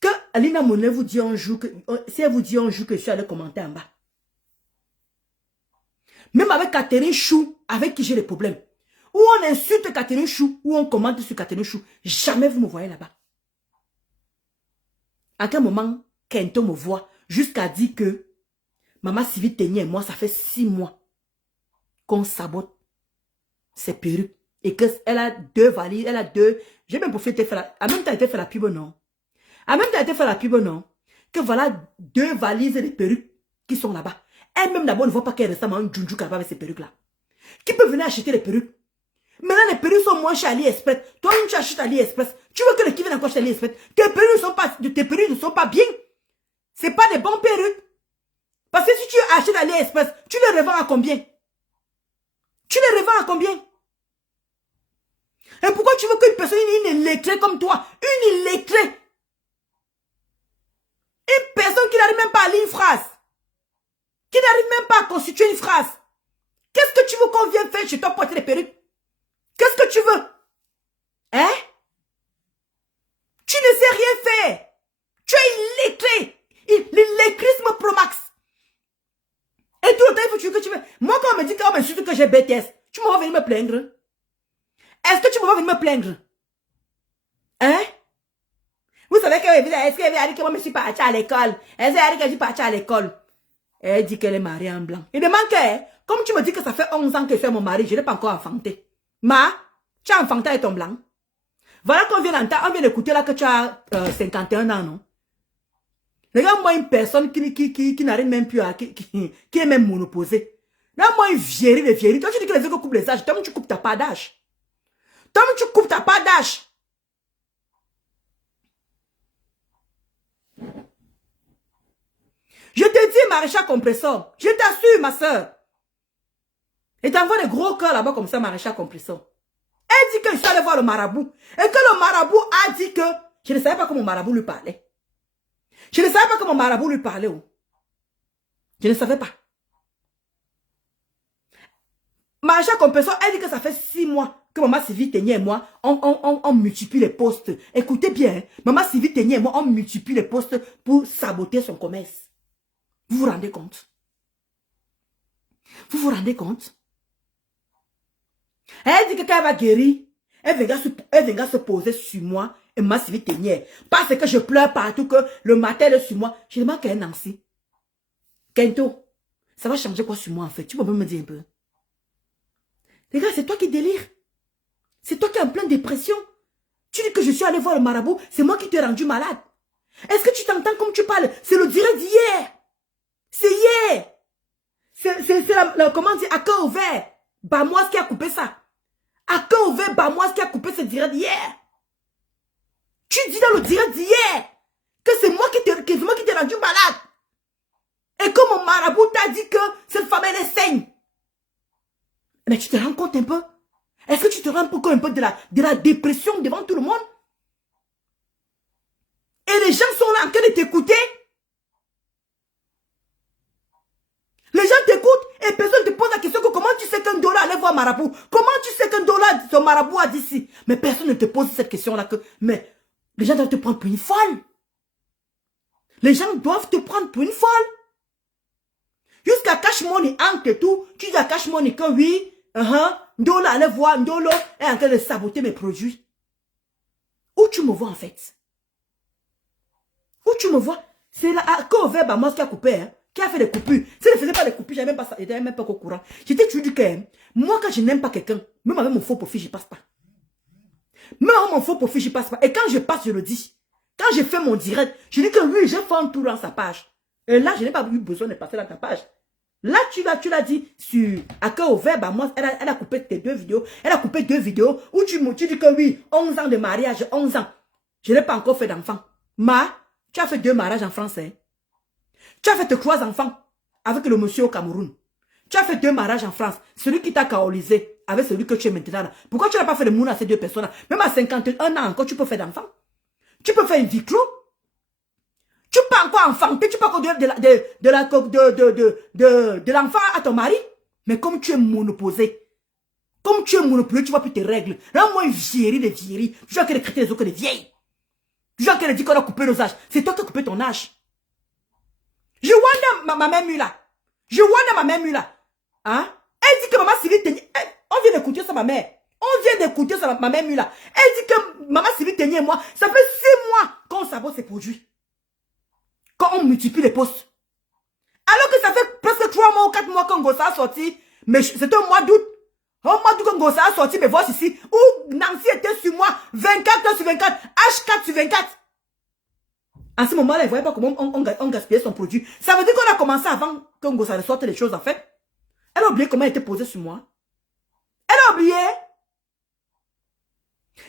Que Linda Monere vous dit un jour que... Si elle vous dit un jour que je suis allé commenter en bas. Même avec Catherine Chou, avec qui j'ai des problèmes. Où on insulte Catherine Chou, où on commente sur Catherine Chou. Jamais vous me voyez là-bas. À quel moment, Kento me voit jusqu'à dire que Maman Sylvie Ténier et moi, ça fait 6 mois qu'on sabote ses perruques. Et qu'elle a 2 valises, elle a 2... J'ai même profité de faire la... En même temps, elle a fait la pub, non? En même temps, elle a fait la pub, non? Que voilà 2 valises de perruques qui sont là-bas. Elle-même d'abord ne voit pas qu'elle ressemble à un djundjuk là-bas avec ces perruques-là. Qui peut venir acheter les perruques? Maintenant, les perruques sont moins chères à AliExpress. Toi-même, tu achètes à AliExpress. Tu veux que les qui viennent encore acheter à AliExpress? Tes perruques ne sont pas bien. Ce n'est pas des bons perruques. Parce que si tu achètes à AliExpress, tu les revends à combien? Tu les revends à combien? Et pourquoi tu veux qu'une personne, une illettrée comme toi, une illettrée, une personne qui n'arrive même pas à lire une phrase, qui n'arrive même pas à constituer une phrase, qu'est-ce que tu veux qu'on vienne faire chez toi pour porter les perruques? Qu'est-ce que tu veux? Hein? Tu ne sais rien faire. Tu es illettré. L'illettrisme pro max. Et tout le temps, il faut que tu veux. Moi, quand on me dit qu'on m'insulte que j'ai BTS, tu m'as venir me plaindre? Est-ce que tu m'as venir me plaindre? Hein? Vous savez est-ce qu'elle a dit que moi je suis partie à l'école? Est-ce qu'elle a dit que je suis partie à l'école? Elle dit qu'elle est mariée en blanc. Il demande que, comme tu me dis que ça fait 11 ans que je suis mon mari, je n'ai pas encore enfanté. Tu as enfanté avec ton blanc. Voilà qu'on vient d'entendre, on vient d'écouter là que tu as 51 ans, non? Regarde-moi une personne qui n'arrive même plus à... qui est même monoposée. Regarde-moi une vieillerie. Toi, tu dis que les autres coupent les âges. Toi, tu coupes ta part d'âge. Toi, tu coupes ta part d'âge. Je te dis, maréchal compresseur. Je t'assure, ma soeur. Et t'envoie des gros cœurs là-bas comme ça, maréchal compresseur. Elle dit que je suis allé voir le marabout. Et que le marabout a dit que... Je ne savais pas comment mon marabout lui parlait. Je ne savais pas comment mon marabout lui parlait. Oh. Je ne savais pas. Maréchal compresseur, elle dit que ça fait 6 mois que Maman Sylvie Ténier et moi, on multiplie les postes. Écoutez bien, hein, Maman Sylvie Ténier et moi, on multiplie les postes pour saboter son commerce. Vous vous rendez compte? Vous vous rendez compte? Elle dit que quand elle va guérir, elle viendra se poser sur moi et Maman Sylvie Ténier. Parce que je pleure partout, que le matin elle est sur moi. Je demande qu'elle est Nancy. Kento, ça va changer quoi sur moi en fait? Tu peux me dire un peu? Les gars, c'est toi qui délire. C'est toi qui es en pleine dépression. Tu dis que je suis allé voir le marabout, c'est moi qui t'ai rendu malade. Est-ce que tu t'entends comme tu parles? C'est le direct d'hier. C'est hier. C'est la comment dire, à cœur ouvert. Bamoise qui a coupé ça. À cœur ouvert, Bamoise qui a coupé ce direct d'hier. Tu dis dans le direct d'hier que c'est moi qui t'ai rendu malade. Et que mon marabout t'a dit que cette femme elle est saigne. Mais tu te rends compte un peu? Est-ce que tu te rends compte un peu de la dépression devant tout le monde? Et les gens sont là en train de t'écouter. Les gens t'écoutent et personne ne te pose la question que comment tu sais qu'un dollar allait voir marabout? Comment tu sais qu'un dollar, son marabout a dit si? Mais personne ne te pose cette question-là. Mais les gens doivent te prendre pour une folle. Les gens doivent te prendre pour une folle. Jusqu'à Cash Money, Hank et tout, tu dis à Cash Money que oui, Ndolo allait voir, Ndolo est en train de saboter mes produits. Où tu me vois en fait? Où tu me vois? C'est là, quand on va Bamos qui a coupé, hein. qui a fait des coupures. Si elle ne faisait pas des coupures, j'étais même pas au courant. J'étais toujours dit que moi, quand je n'aime pas quelqu'un, même avec mon faux profil, je passe pas. Même avec mon faux profil, je passe pas. Et quand je passe, je le dis. Quand j'ai fait mon direct, je dis que oui, j'ai fait un tour dans sa page. Et là, je n'ai pas eu besoin de passer dans ta page. Là, tu l'as dit sur à cœur ouvert, bah moi, elle a coupé tes 2 vidéos. Elle a coupé 2 vidéos où tu dis que oui, 11 ans de mariage, 11 ans. Je n'ai pas encore fait d'enfant. Tu as fait 2 mariages en France. Hein? Tu as fait 3 enfants avec le monsieur au Cameroun. Tu as fait 2 mariages en France. Celui qui t'a caolisé avec celui que tu es maintenant là. Pourquoi tu n'as pas fait de mouna à ces 2 personnes là? Même à 51 ans encore, tu peux faire d'enfants. Tu peux faire une vie clos. Tu peux encore enfanter, tu peux encore donner de l'enfant à ton mari. Mais comme tu es monoposé, tu vois plus tes règles. Là, moi, une vieillerie de vieillerie. Tu vois qu'elle critiquer les autres que des vieilles. Tu vois qu'elle dit qu'on a coupé nos âges. C'est toi qui as coupé ton âge. Je vois ma mère Mula. Hein? Elle dit que maman Sylvie Ténier. On vient d'écouter ça, ma mère. Ma mère Mula. Elle dit que maman Sylvie Ténier et moi, ça fait 6 mois qu'on sabote ces produits. Quand on multiplie les postes. Alors que ça fait presque 3 mois ou 4 mois qu'un gosse a sorti. Mais c'était au mois d'août. Au mois d'août qu'un gosse a sorti mes voix ici. Où Nancy était sur moi 24 heures sur 24. H4 sur 24. En ce moment-là, elle ne voyait pas comment on gaspillait son produit. Ça veut dire qu'on a commencé avant qu'un gosse sorte les choses en fait. Elle a oublié comment elle était posée sur moi. Elle a oublié.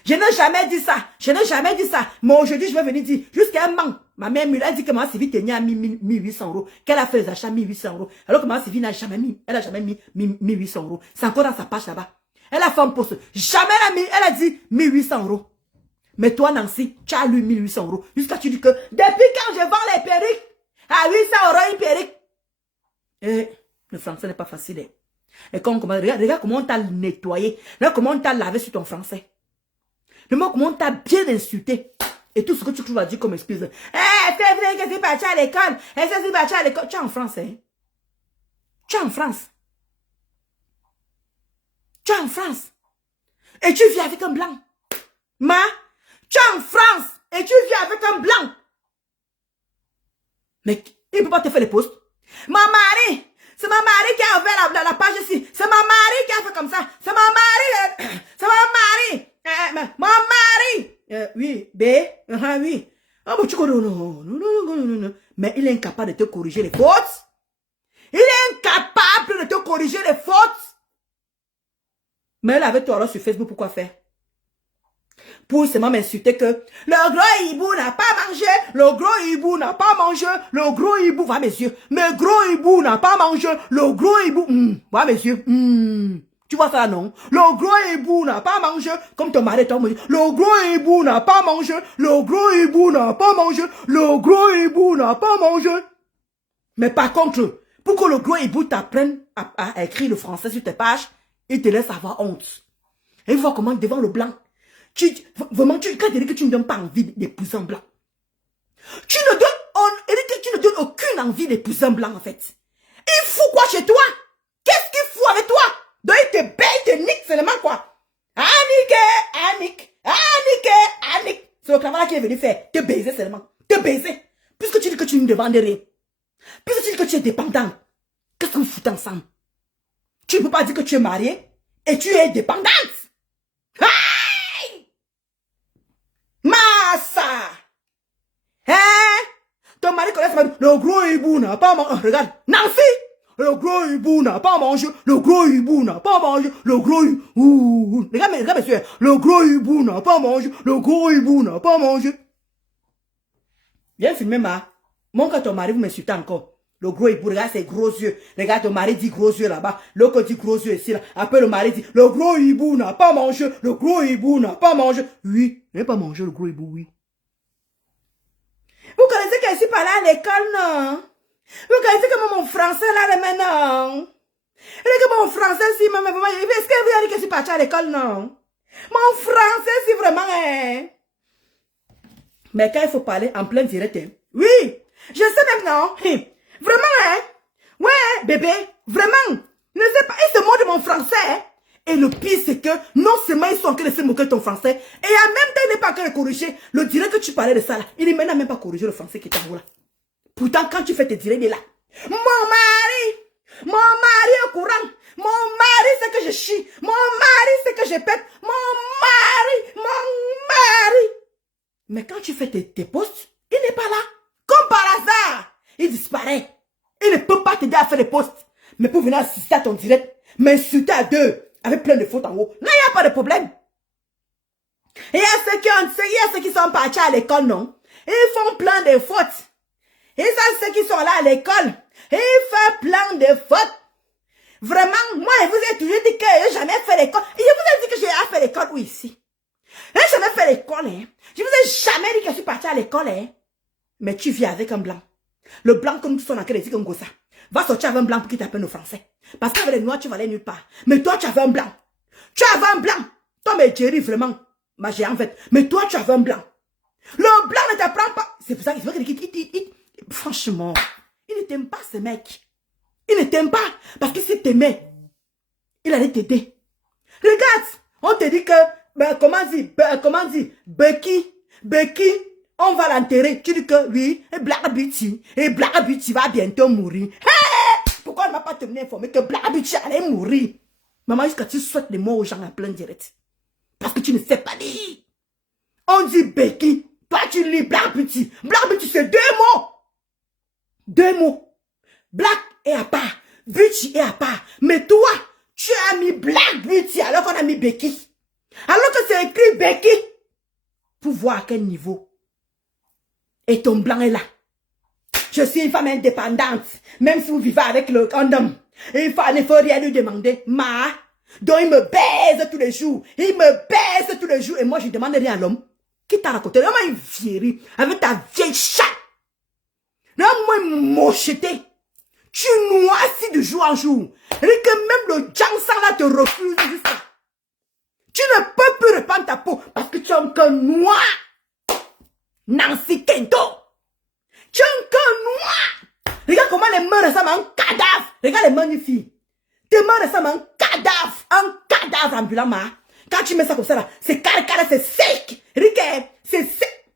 Je n'ai jamais dit ça. Mais aujourd'hui, je vais venir dire, jusqu'à un manque. Ma mère, elle dit que ma Sylvie Ténier a mis 1800 €. Qu'elle a fait les achats 1800 €. Alors que ma Sylvie n'a jamais mis. Elle n'a jamais mis 1800 €. C'est encore dans sa page là-bas. Elle a fait un poste. Jamais elle a dit 1800 €. Mais toi, Nancy, tu as lu 1800 €. Jusqu'à tu dis que, depuis quand je vends les perruques, à 800 € une perruque. Et le français n'est pas facile. Et quand on commence, regarde comment on t'a nettoyé. Regarde comment on t'a lavé sur ton français. Le mot comment on t'a bien insulté. Et tout ce que tu trouves à dire comme excuse. C'est vrai que c'est parti à l'école. C'est parti à l'école. Tu es en France, hein? Tu es en France. Et tu vis avec un blanc. Tu es en France. Et tu vis avec un blanc. Mais il ne peut pas te faire les posts. C'est ma mari qui a ouvert la page ici. C'est ma mari qui a fait comme ça. C'est ma mari. Mon mari. Oui, oui. Ah, mais tu connais, non. Mais il est incapable de te corriger les fautes. Mais elle avait toi alors sur Facebook, pourquoi faire? Pour seulement m'insulter que le gros hibou n'a pas mangé. Le gros hibou, va mes yeux. Mais gros hibou n'a pas mangé. Le gros hibou, va mes yeux. Tu vois ça, non? Le gros hibou n'a pas mangé. Comme ton mari, toi, me dit, le gros hibou n'a pas mangé. Mais par contre, pour que le gros hibou t'apprenne à écrire le français sur tes pages, il te laisse avoir honte. Et il voit comment devant le blanc. Vraiment, quand tu dis que tu ne donnes pas envie d'épouser un blanc. Tu ne donnes aucune envie d'épouser un blanc, en fait. Il fout quoi chez toi? Qu'est-ce qu'il fout avec toi? Donc il te baie, il te nique seulement quoi? Annick. C'est le travail qui est venu faire. Te baiser seulement. Puisque tu dis que tu ne demandes rien. Puisque tu dis que tu es dépendant. Qu'est-ce que vous foutez ensemble? Tu ne peux pas dire que tu es marié et tu es dépendante. Hey! Massa! Ton mari connaît ça. Le gros hibou n'a pas mangé. Regarde, Nancy! Le gros hibou n'a pas mangé. Le gros hibou. Regarde, monsieur. Le gros hibou n'a pas mangé. Viens filmer, Mon quand ton mari vous m'insultez encore. Le gros hibou, regarde ses gros yeux. Regarde, ton mari dit gros yeux là-bas. L'autre dit gros yeux ici. Là. Après, le mari dit, le gros hibou n'a pas mangé. Oui, il n'a pas mangé le gros hibou, oui. Vous connaissez que je suis pas là à l'école, non? Vous connaissez que mon français là, maintenant? Et que mon français, si, maman, est-ce que vous avez dit que je suis partie à l'école, non? Mon français, si vraiment, Mais quand il faut parler en plein direct, oui, je sais maintenant, vraiment, ouais, bébé, vraiment, ne sais pas, ils se moquent de mon français, Et le pire, c'est que non seulement ils sont en train de se moquer de ton français, et en même temps, il n'est pas en train de corriger le direct que tu parlais de ça là. Il n'est maintenant même pas corrigé le français qui est en haut là. Pourtant, quand tu fais tes directs, il est là. Mon mari est au courant. Mon mari, c'est que je chie. Mon mari, c'est que je pète. Mon mari. Mais quand tu fais tes posts, il n'est pas là. Comme par hasard, il disparaît. Il ne peut pas t'aider à faire les posts. Mais pour venir assister à ton direct, m'insulter à deux, avec plein de fautes en haut, là, il n'y a pas de problème. Et il y a ceux qui sont partis à l'école, non? Ils font plein de fautes. Et ça, ceux qui sont là à l'école, ils font plein de fautes. Vraiment, moi, je vous ai toujours dit que je n'ai jamais fait l'école. Et je vous ai dit que j'ai fait l'école où ici. Je n'ai jamais fait l'école. Hein. Je vous ai jamais dit que je suis partie à l'école. Hein. Mais tu vis avec un blanc. Le blanc comme tu son enquête ici comme ça. Va sortir avec un blanc pour qu'il t'appelle au français. Parce qu'avec les noirs, tu vas aller nulle part. Mais toi, tu avais un blanc. Tu avais un blanc. Toi, mais Jerry, vraiment. Ma j'ai en fait. Mais toi, tu avais un blanc. Le blanc ne t'apprend pas. C'est pour ça qu'il franchement, il ne t'aime pas ce mec. Il ne t'aime pas. Parce que s'il t'aimait, il allait t'aider. Regarde, on te dit que, comment dire, Becky, on va l'enterrer. Tu dis que oui, et Black Beauty va bientôt mourir. Hey! Pourquoi elle ne m'a pas tenu informé que Black Beauty allait mourir? Maman, jusqu'à tu souhaites les mots aux gens en plein direct. Parce que tu ne sais pas lire. On dit Becky, toi tu lis Black Beauty. Black Beauty c'est deux mots. Deux mots. Black est à part. Beauty est à part. Mais toi, tu as mis Black Beauty alors qu'on a mis Becky. Alors que c'est écrit Becky. Pour voir à quel niveau. Et ton blanc est là. Je suis une femme indépendante. Même si vous vivez avec le condom. Il ne faut rien lui demander. Donc il me baise tous les jours. Et moi je demande rien à l'homme. Qui t'a raconté? Là, moi, une vieillerie. Avec ta vieille chatte. Là, moi, mocheté. Tu noircis de jour en jour. Et que même le Jansan là te refuse. Tu ne peux plus reprendre ta peau. Parce que tu as un cœur noir. Nancy Kento. Tu as un cœur noir. Regarde comment les mains ressemblent à un cadavre. Regarde les mains d'une fille. Tes mains ressemblent à un cadavre. Un cadavre ambulant, ma. Quand tu mets ça comme ça là, c'est carré, c'est sec. Regarde, c'est sec.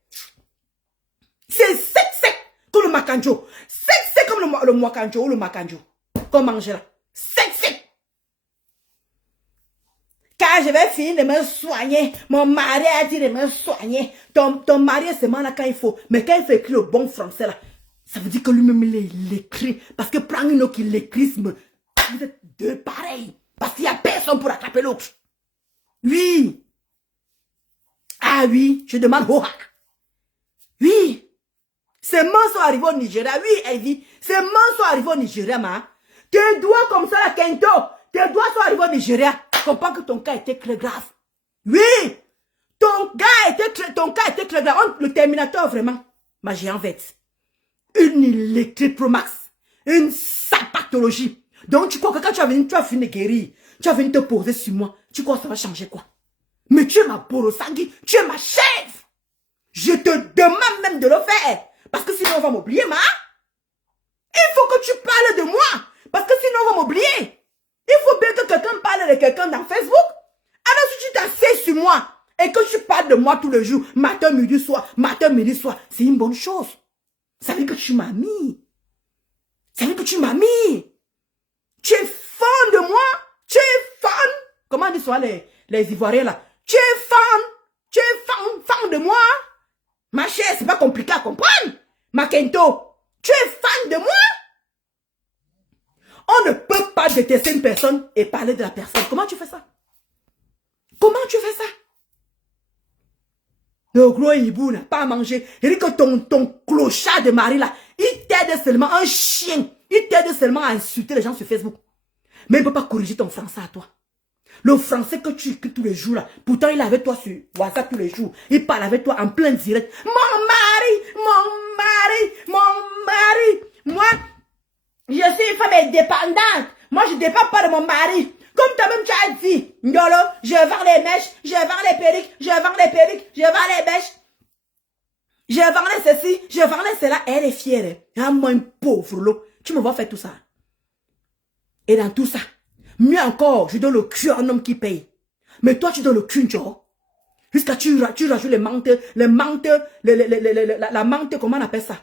C'est sec comme le macanjo. Sec comme le macanjo ou le macanjo. Qu'on mange là. Sec. Quand je vais finir de me soigner, mon mari a dit de me soigner. Ton mari est seulement là quand il faut. Mais quand il fait écrire le bon français là, ça veut dire que lui-même il l'écrit. Parce que prendre une autre qui l'écrit, vous êtes deux pareils. Parce qu'il n'y a personne pour attraper l'autre. Oui. Ah oui, je demande Hoha. Oui. Ces mains sont arrivées au Nigeria. Oui, Evie. Ces mains sont arrivées au Nigeria, ma. Tes doigts comme ça, la Kento. Tes doigts sont arrivés au Nigeria. Je comprends que ton cas était très grave. Oui. Ton cas était très grave. Le Terminator, vraiment. Ma j'ai en fait. Une électrique Pro Max. Une pathologie. Donc, tu crois que quand tu vas finir de guérir, tu vas venir te poser sur moi. Tu crois que ça va changer quoi? Mais tu es ma borosangui, tu es ma chef. Je te demande même de le faire. Parce que sinon on va m'oublier, ma. Il faut que tu parles de moi. Parce que sinon on va m'oublier. Il faut bien que quelqu'un parle de quelqu'un dans Facebook. Alors si tu t'assieds sur moi et que tu parles de moi tous les jours, matin, midi, soir, c'est une bonne chose. Ça veut dire que tu m'as mis. Ça veut dire que tu m'as mis. Tu es fan de moi. Tu es fan. Comment disent les Ivoiriens là? Tu es fan de moi. Ma chère, c'est pas compliqué à comprendre. Ma Kento, tu es fan de moi. On ne peut pas détester une personne et parler de la personne. Comment tu fais ça? Comment tu fais ça? Le gros hibou n'a pas à manger. Il dit que ton clochard de mari là, il t'aide seulement, un chien. Il t'aide seulement à insulter les gens sur Facebook. Mais il ne peut pas corriger ton français à toi. Le français que tu écris tous les jours là. Pourtant, il est avec toi sur WhatsApp tous les jours. Il parle avec toi en plein direct. Mon mari. Moi, je suis une femme indépendante. Moi, je ne dépends pas de mon mari. Comme toi-même, tu as dit. Ndolo, je vends les mèches, je vends les perruques, je vends les mèches. Je vends les ceci, je vends les cela. Elle est fière. Ah, moi, une pauvre lot. Tu me vois faire tout ça. Et dans tout ça, mieux encore, je donne le cul à un homme qui paye. Mais toi, tu donnes le cul, genre. Jusqu'à tu rajoutes la menthe, comment on appelle ça?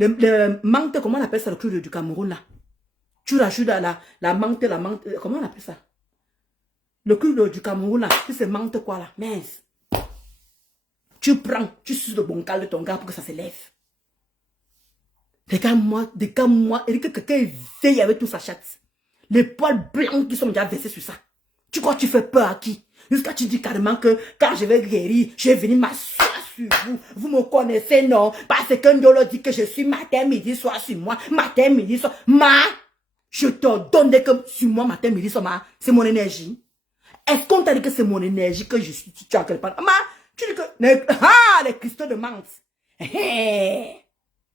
Le menthe, comment on appelle ça, le clou du Cameroun, là? Tu rajoutes la menthe, comment on appelle ça? Le clou du Cameroun, là, c'est menthe quoi, là? Mince. Tu prends, tu suces le boncal de ton gars pour que ça se lève. Regarde-moi, et que quelqu'un veille avec toute sa chatte. Les poils blancs qui sont déjà versés sur ça. Tu crois que tu fais peur à qui? Jusqu'à tu dis carrément que quand je vais guérir, je vais venir m'asseoir sur vous. Vous me connaissez, non? Parce que Ndolo dit que je suis matin, midi, soir sur moi. Matin, midi, soir. Je te donne des que sur moi, matin, midi, soir, c'est mon énergie. Est-ce qu'on t'a dit que c'est mon énergie que je suis? Tu as quelque part? Tu dis que... les cristaux de menthe.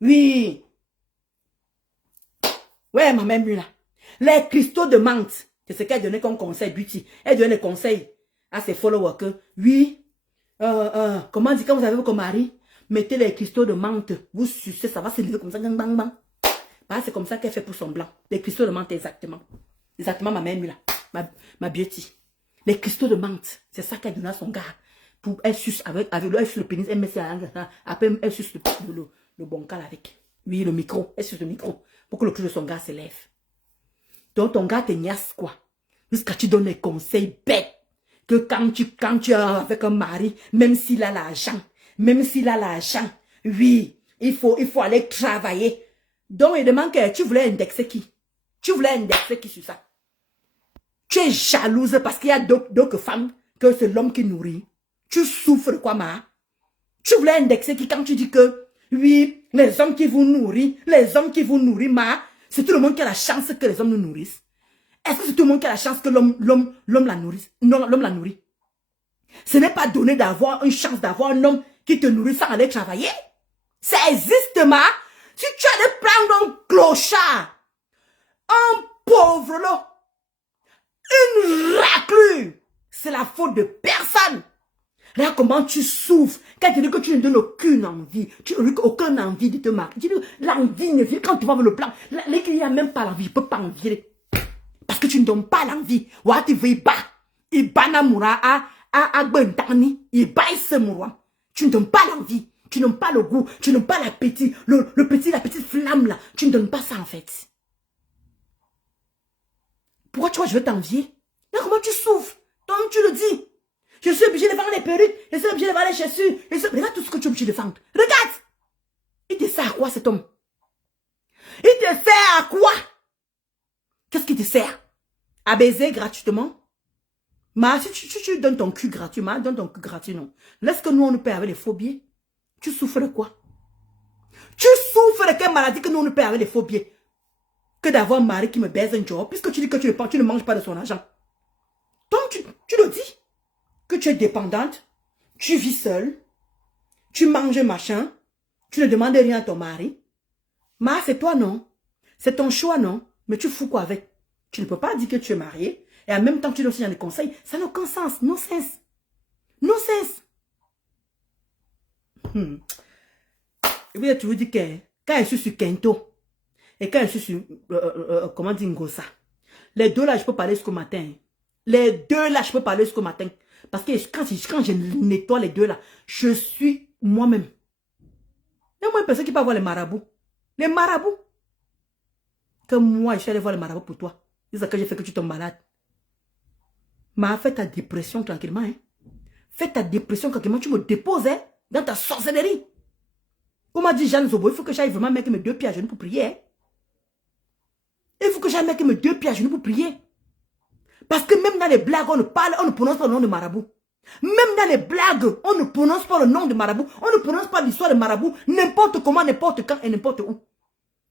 Oui. Ouais, ma mère là. Les cristaux de menthe. C'est ce qu'elle donnait comme conseil, Beauty. Elle donnait des conseils à ses followers que, oui, comment dire, quand vous avez votre mari, mettez les cristaux de menthe, vous sucez, ça va se lever comme ça, bang, bang, bang. Bah, c'est comme ça qu'elle fait pour son blanc. Les cristaux de menthe, exactement. Exactement, ma mère là. Ma Beauty. Les cristaux de menthe, c'est ça qu'elle donnait à son gars. Pour, elle suce avec l'eau, elle suce le pénis, elle met ça, après, elle suce le boncal avec. Oui, le micro, elle suce le micro. Pour que le clou de son gars se lève. Donc ton gars te niasse quoi? Jusqu'à tu donnes des conseils bêtes. Que quand tu es avec un mari, même s'il a l'argent, oui, il faut aller travailler. Donc il demande que tu voulais indexer qui? Tu voulais indexer qui sur ça? Tu es jalouse parce qu'il y a d'autres femmes que c'est l'homme qui nourrit. Tu souffres quoi, ma? Tu voulais indexer qui quand tu dis que, oui, les hommes qui vous nourrissent, ma, c'est tout le monde qui a la chance que les hommes nous nourrissent. Est-ce que c'est tout le monde qui a la chance que l'homme la nourrisse? Non, l'homme la nourrit. Ce n'est pas donné d'avoir une chance d'avoir un homme qui te nourrit sans aller travailler. Ça existe, ma. Si tu allais prendre un clochard, un pauvre là, une raclure, c'est la faute de personne. Regarde comment tu souffres. Quand tu dis que tu ne donnes aucune envie, tu n'as aucune envie de te marier. Tu dis l'envie ne vient quand tu vas voir le plan. Les clients n'ont même pas l'envie, je ne peux pas envier. Parce que tu ne donnes pas l'envie. Ouah, tu veux pas. Il banamura à bentani. Il baille ce moura. Tu ne donnes pas l'envie. Tu n'aimes pas le goût. Tu n'aimes pas l'appétit. La petite flamme là. Tu ne donnes pas ça en fait. Pourquoi tu vois, je veux t'envier? Mais comment tu souffres? Donc tu le dis. Je suis obligé de vendre les perruques. Je suis obligé de vendre les chaussures. Regarde tout ce que tu es obligé de vendre. Regarde. Il te sert à quoi cet homme? Il te sert à quoi? Qu'est-ce qui te sert? À baiser gratuitement? Mais si tu donnes ton cul gratuitement, donne ton cul gratuit, non. Laisse que nous, on nous paie avec les faux billets. Tu souffres de quoi? Tu souffres de quelle maladie que nous, on nous paie avec les faux billets? Que d'avoir un mari qui me baise un job, puisque tu dis que tu ne manges pas de son argent. Donc, tu le dis. Que tu es dépendante, tu vis seule, tu manges machin, tu ne demandes rien à ton mari. Mais c'est toi, non? C'est ton choix, non? Mais tu fous quoi avec? Tu ne peux pas dire que tu es mariée et en même temps tu donnes aussi des conseils. Ça n'a aucun sens. Non sens. Non sens. Et puis tu veux dire que quand je suis sur Kento et quand je suis sur, comment dire, Ngosa, les deux là, je peux parler jusqu'au matin. Les deux là, je peux parler jusqu'au matin. Parce que quand je nettoie les deux là, je suis moi-même. Il y a moins de personnes qui peuvent voir les marabouts. Les marabouts. Que moi, je suis allé voir les marabouts pour toi. C'est ça que j'ai fait que tu tombes malade. Mais fais ta dépression tranquillement. Hein. Fais ta dépression tranquillement. Tu me déposes hein, dans ta sorcellerie. On m'a dit, Jeanne Zobo, il faut que j'aille vraiment mettre mes deux pieds à genoux pour prier. Hein. Il faut que j'aille mettre mes deux pieds à genoux pour prier. Parce que même dans les blagues, on ne prononce pas le nom de marabout. Même dans les blagues, on ne prononce pas le nom de marabout. On ne prononce pas l'histoire de marabout. N'importe comment, n'importe quand et n'importe où.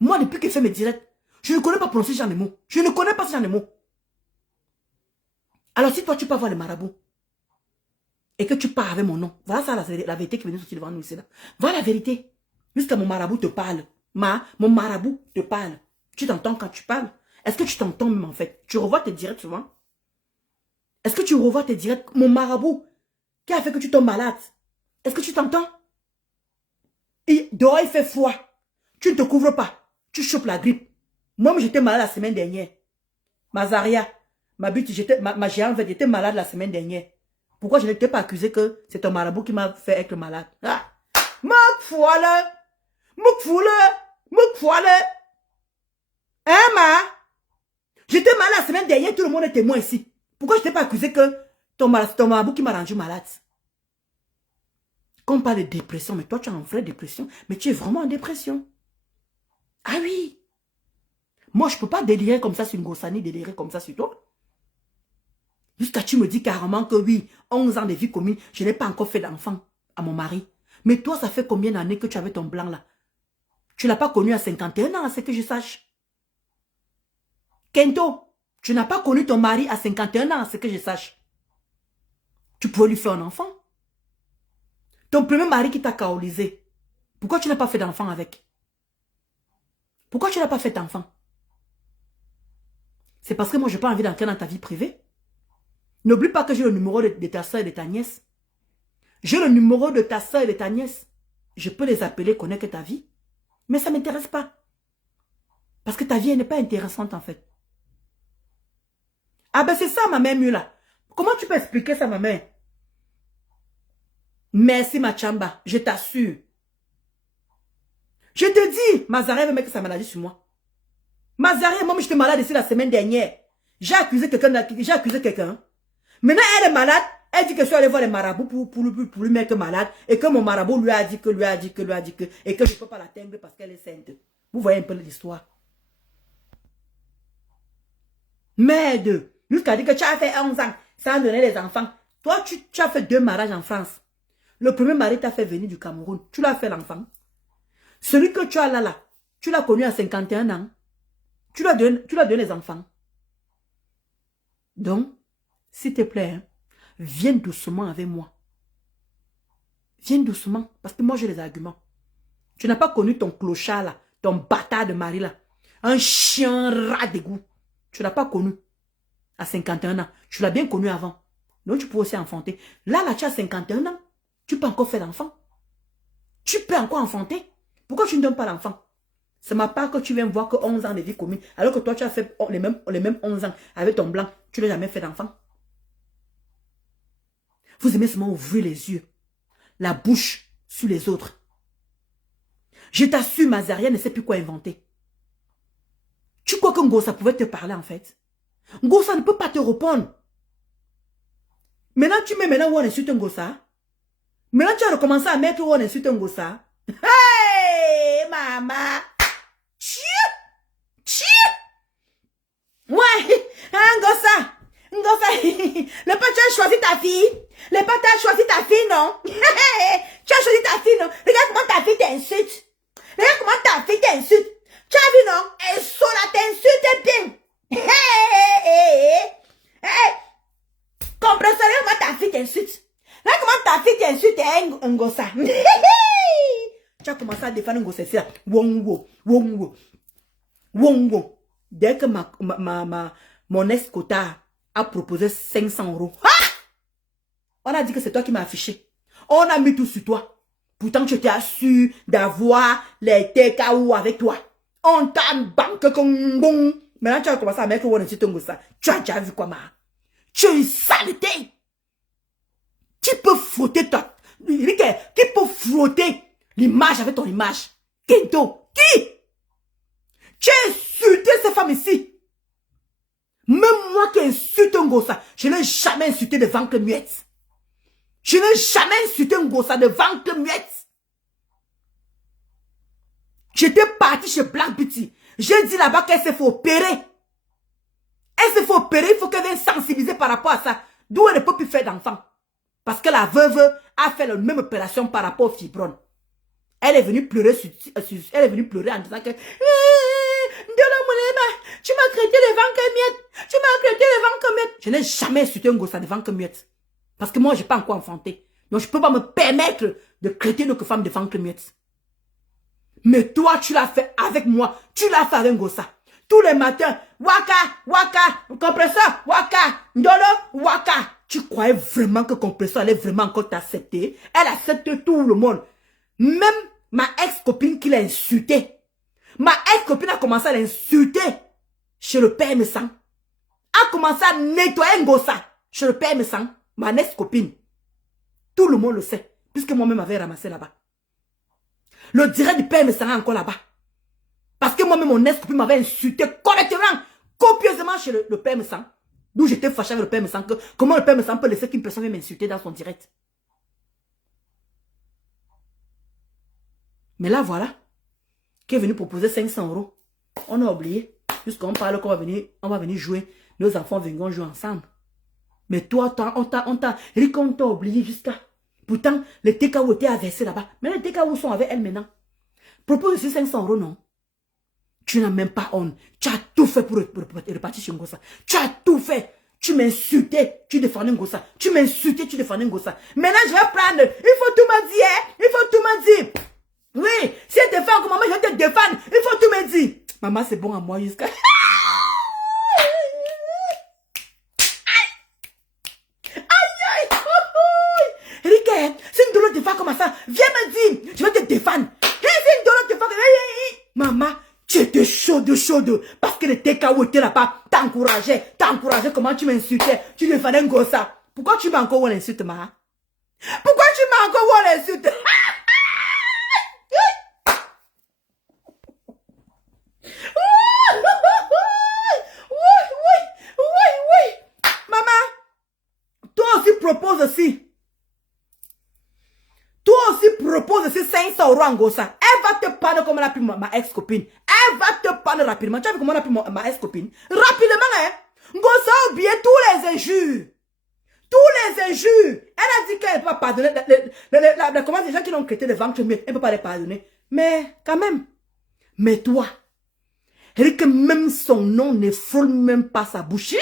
Moi, depuis que je fais mes directs, je ne connais pas prononcer ce genre de mots. Je ne connais pas ce genre de mots. Alors si toi, tu peux avoir les marabouts et que tu pars avec mon nom, voilà ça la vérité qui vient sortir devant nous ici. Là. Voilà la vérité. Jusqu'à mon marabout te parle. Mon marabout te parle. Tu t'entends quand tu parles? Est-ce que tu t'entends même en fait? Tu revois tes directs souvent? Est-ce que tu revois tes directs? Mon marabout qui a fait que tu tombes malade. Est-ce que tu t'entends? Dehors, il fait froid. Tu ne te couvres pas. Tu chopes la grippe. Moi, j'étais malade la semaine dernière. Mazaria, ma géante, j'étais malade la semaine dernière. Pourquoi je n'étais pas accusé que c'est ton marabout qui m'a fait être malade? Ah! Mokfoule! Me foile. Hein, ma? J'étais malade la semaine dernière, tout le monde est témoin ici. Pourquoi je t'ai pas accusé que ton marabout qui m'a rendu malade? Quand on parle de dépression, mais toi tu as une vraie dépression, mais tu es vraiment en dépression. Ah oui. Moi je peux pas délirer comme ça sur une Ngossani, délirer comme ça sur toi. Jusqu'à tu me dis carrément que oui, 11 ans de vie commune, je n'ai pas encore fait d'enfant à mon mari. Mais toi, ça fait combien d'années que tu avais ton blanc là? Tu ne l'as pas connu à 51 ans, à ce que je sache. Kento, tu n'as pas connu ton mari à 51 ans, à ce que je sache. Tu pouvais lui faire un enfant. Ton premier mari qui t'a kaolisé, pourquoi tu n'as pas fait d'enfant avec? Pourquoi tu n'as pas fait d'enfant? C'est parce que moi, je n'ai pas envie d'entrer dans ta vie privée. N'oublie pas que j'ai le numéro de ta soeur et de ta nièce. J'ai le numéro de ta soeur et de ta nièce. Je peux les appeler, connaître ta vie. Mais ça ne m'intéresse pas. Parce que ta vie, elle n'est pas intéressante en fait. Ah ben c'est ça ma mère mieux là. Comment tu peux expliquer ça ma mère? Merci ma chamba, je t'assure. Je te dis, Mazaré veut mettre sa maladie sur moi. Mazaré, moi j'étais malade ici la semaine dernière. J'ai accusé quelqu'un. Maintenant elle est malade, elle dit que je suis allée voir les marabouts pour lui mettre malade. Et que mon marabout lui a dit que, et que je ne peux pas l'atteindre parce qu'elle est sainte. Vous voyez un peu l'histoire. Merde, jusqu'à dire que tu as fait 11 ans sans donner les enfants. Toi, tu as fait 2 mariages en France. Le premier mari t'a fait venir du Cameroun. Tu l'as fait l'enfant. Celui que tu as là, tu l'as connu à 51 ans. Tu lui as donné les enfants. Donc, s'il te plaît, hein, viens doucement avec moi. Viens doucement, parce que moi j'ai les arguments. Tu n'as pas connu ton clochard là, ton bâtard de mari là. Un chien rat d'égout. Tu ne l'as pas connu à 51 ans. Tu l'as bien connu avant. Donc tu peux aussi enfanter. Là, tu as 51 ans. Tu peux encore faire l'enfant. Tu peux encore enfanter. Pourquoi tu ne donnes pas l'enfant? C'est ma part que tu viens voir que 11 ans de vie commune. Alors que toi, tu as fait les mêmes 11 ans avec ton blanc. Tu n'as jamais fait d'enfant. Vous aimez seulement ouvrir les yeux. La bouche sur les autres. Je t'assure, Mazaria ne sait plus quoi inventer. Tu crois que Ngossa pouvait te parler en fait? Ngossa ne peut pas te répondre. Maintenant, tu mets où on insulte Ngossa. Maintenant, tu as recommencé à mettre où on insulte Ngossa. Hey, maman. Ouais, Ngossa. Le père, tu as choisi ta fille. Le père, tu as choisi ta fille, non? Tu as choisi ta fille, non? Regarde comment ta fille t'insulte. Regarde comment ta fille t'insulte. Tu as vu, non? Elle saura t'insulte bien. Comprends comment ta fille t'insulte. Regarde comment ta fille t'insulte, Ngossa. Tu as commencé à défendre Ngossa. C'est là. Wongo. Dès que mon ex-cotard a proposé 500 €. Ah! On a dit que c'est toi qui m'as affiché. On a mis tout sur toi. Pourtant, tu étais assuré d'avoir les TKO avec toi. On t'a banque comme bon. Maintenant, tu as commencé à mettre où sur ça. Tu as déjà vu quoi, ma? Tu es une saleté. Qui peut frotter ta... Qui peut frotter l'image avec ton image? Kento. Qui? Tu as insulté ces femmes ici. Même moi qui insulte un Ngossa, je n'ai jamais insulté devant que muette. Je n'ai jamais insulté un Ngossa devant que muette. J'étais parti chez Black Beauty. J'ai dit là-bas qu'elle s'est fait opérer. Elle s'est fait opérer, il faut qu'elle vienne sensibiliser par rapport à ça. D'où elle ne peut plus faire d'enfant. Parce que la veuve a fait la même opération par rapport au fibrone. Elle est venue pleurer en disant que tu m'as traité devant que miette. Tu m'as traité devant que miette. Je n'ai jamais insulté un Ngossa devant que miette. Parce que moi, je n'ai pas encore enfanté. Donc, je ne peux pas me permettre de traiter une femme devant que miette. Mais toi, tu l'as fait avec moi. Tu l'as fait avec Ngossa. Tous les matins, waka, compresseur, waka, ndolo, waka. Tu croyais vraiment que compresseur allait vraiment encore t'accepter? Elle accepte tout le monde. Même ma ex-copine qui l'a insultée. Ma ex-copine a commencé à l'insulter chez le père Messan. A commencé à nettoyer Ngossa chez le père Messan. Ma ex-copine. Tout le monde le sait. Puisque moi-même avais ramassé là-bas. Le direct du père Messan est encore là-bas. Parce que moi-même, mon ex-copine m'avait insulté correctement, copieusement chez le père Messan. D'où j'étais fâché avec le père Messan. Comment le père Messan peut laisser qu'une personne vienne m'insulter dans son direct? Mais là, voilà. Qui est venu proposer 500 €. On a oublié. Jusqu'on parle qu'on va venir jouer. Nos enfants viendront jouer ensemble. Mais toi, on t'a oublié jusqu'à... Pourtant, les TKO étaient versés là-bas. Mais les TKO sont avec elle maintenant. Propose aussi 500 €, non? Tu n'as même pas honte. Tu as tout fait pour repartir chez Ngossa. Tu as tout fait. Tu m'insultais, tu défendais Ngossa. Tu m'insultais, tu défendais Ngossa. Maintenant, je vais prendre. Il faut tout me dire, hein? Il faut tout me dire. Oui, si elle défend comme maman, je vais te défendre. Il faut tout me dire. Maman, c'est bon à moi jusqu'à... Eric, c'est une douleur de défendre comme ça. Viens me dire, je vais te défendre. C'est une douleur de défendre. Maman, tu étais chaude. Parce que les TKO étaient là-bas. T'encourageais. Comment tu m'insultais. Tu défendais Ngossa. Pourquoi tu m'as encore où l'insulte, ma? Pourquoi tu m'as encore où l'insulte? Oui. Maman, toi aussi propose aussi. Toi aussi propose ces 500 € en Ngossa. Elle va te prendre comme elle a pris ma ex-copine. Elle va te prendre rapidement. Tu as vu comment elle a pris ma ex-copine? Rapidement, hein. Ngossa a oublié tous les injures. Tous les injures. Elle a dit qu'elle ne peut pas pardonner. Comment les gens qui l'ont quitté le ventre, elle ne peut pas les pardonner. Mais quand même. Mais toi, elle dit que même son nom ne frôle même pas sa bouche.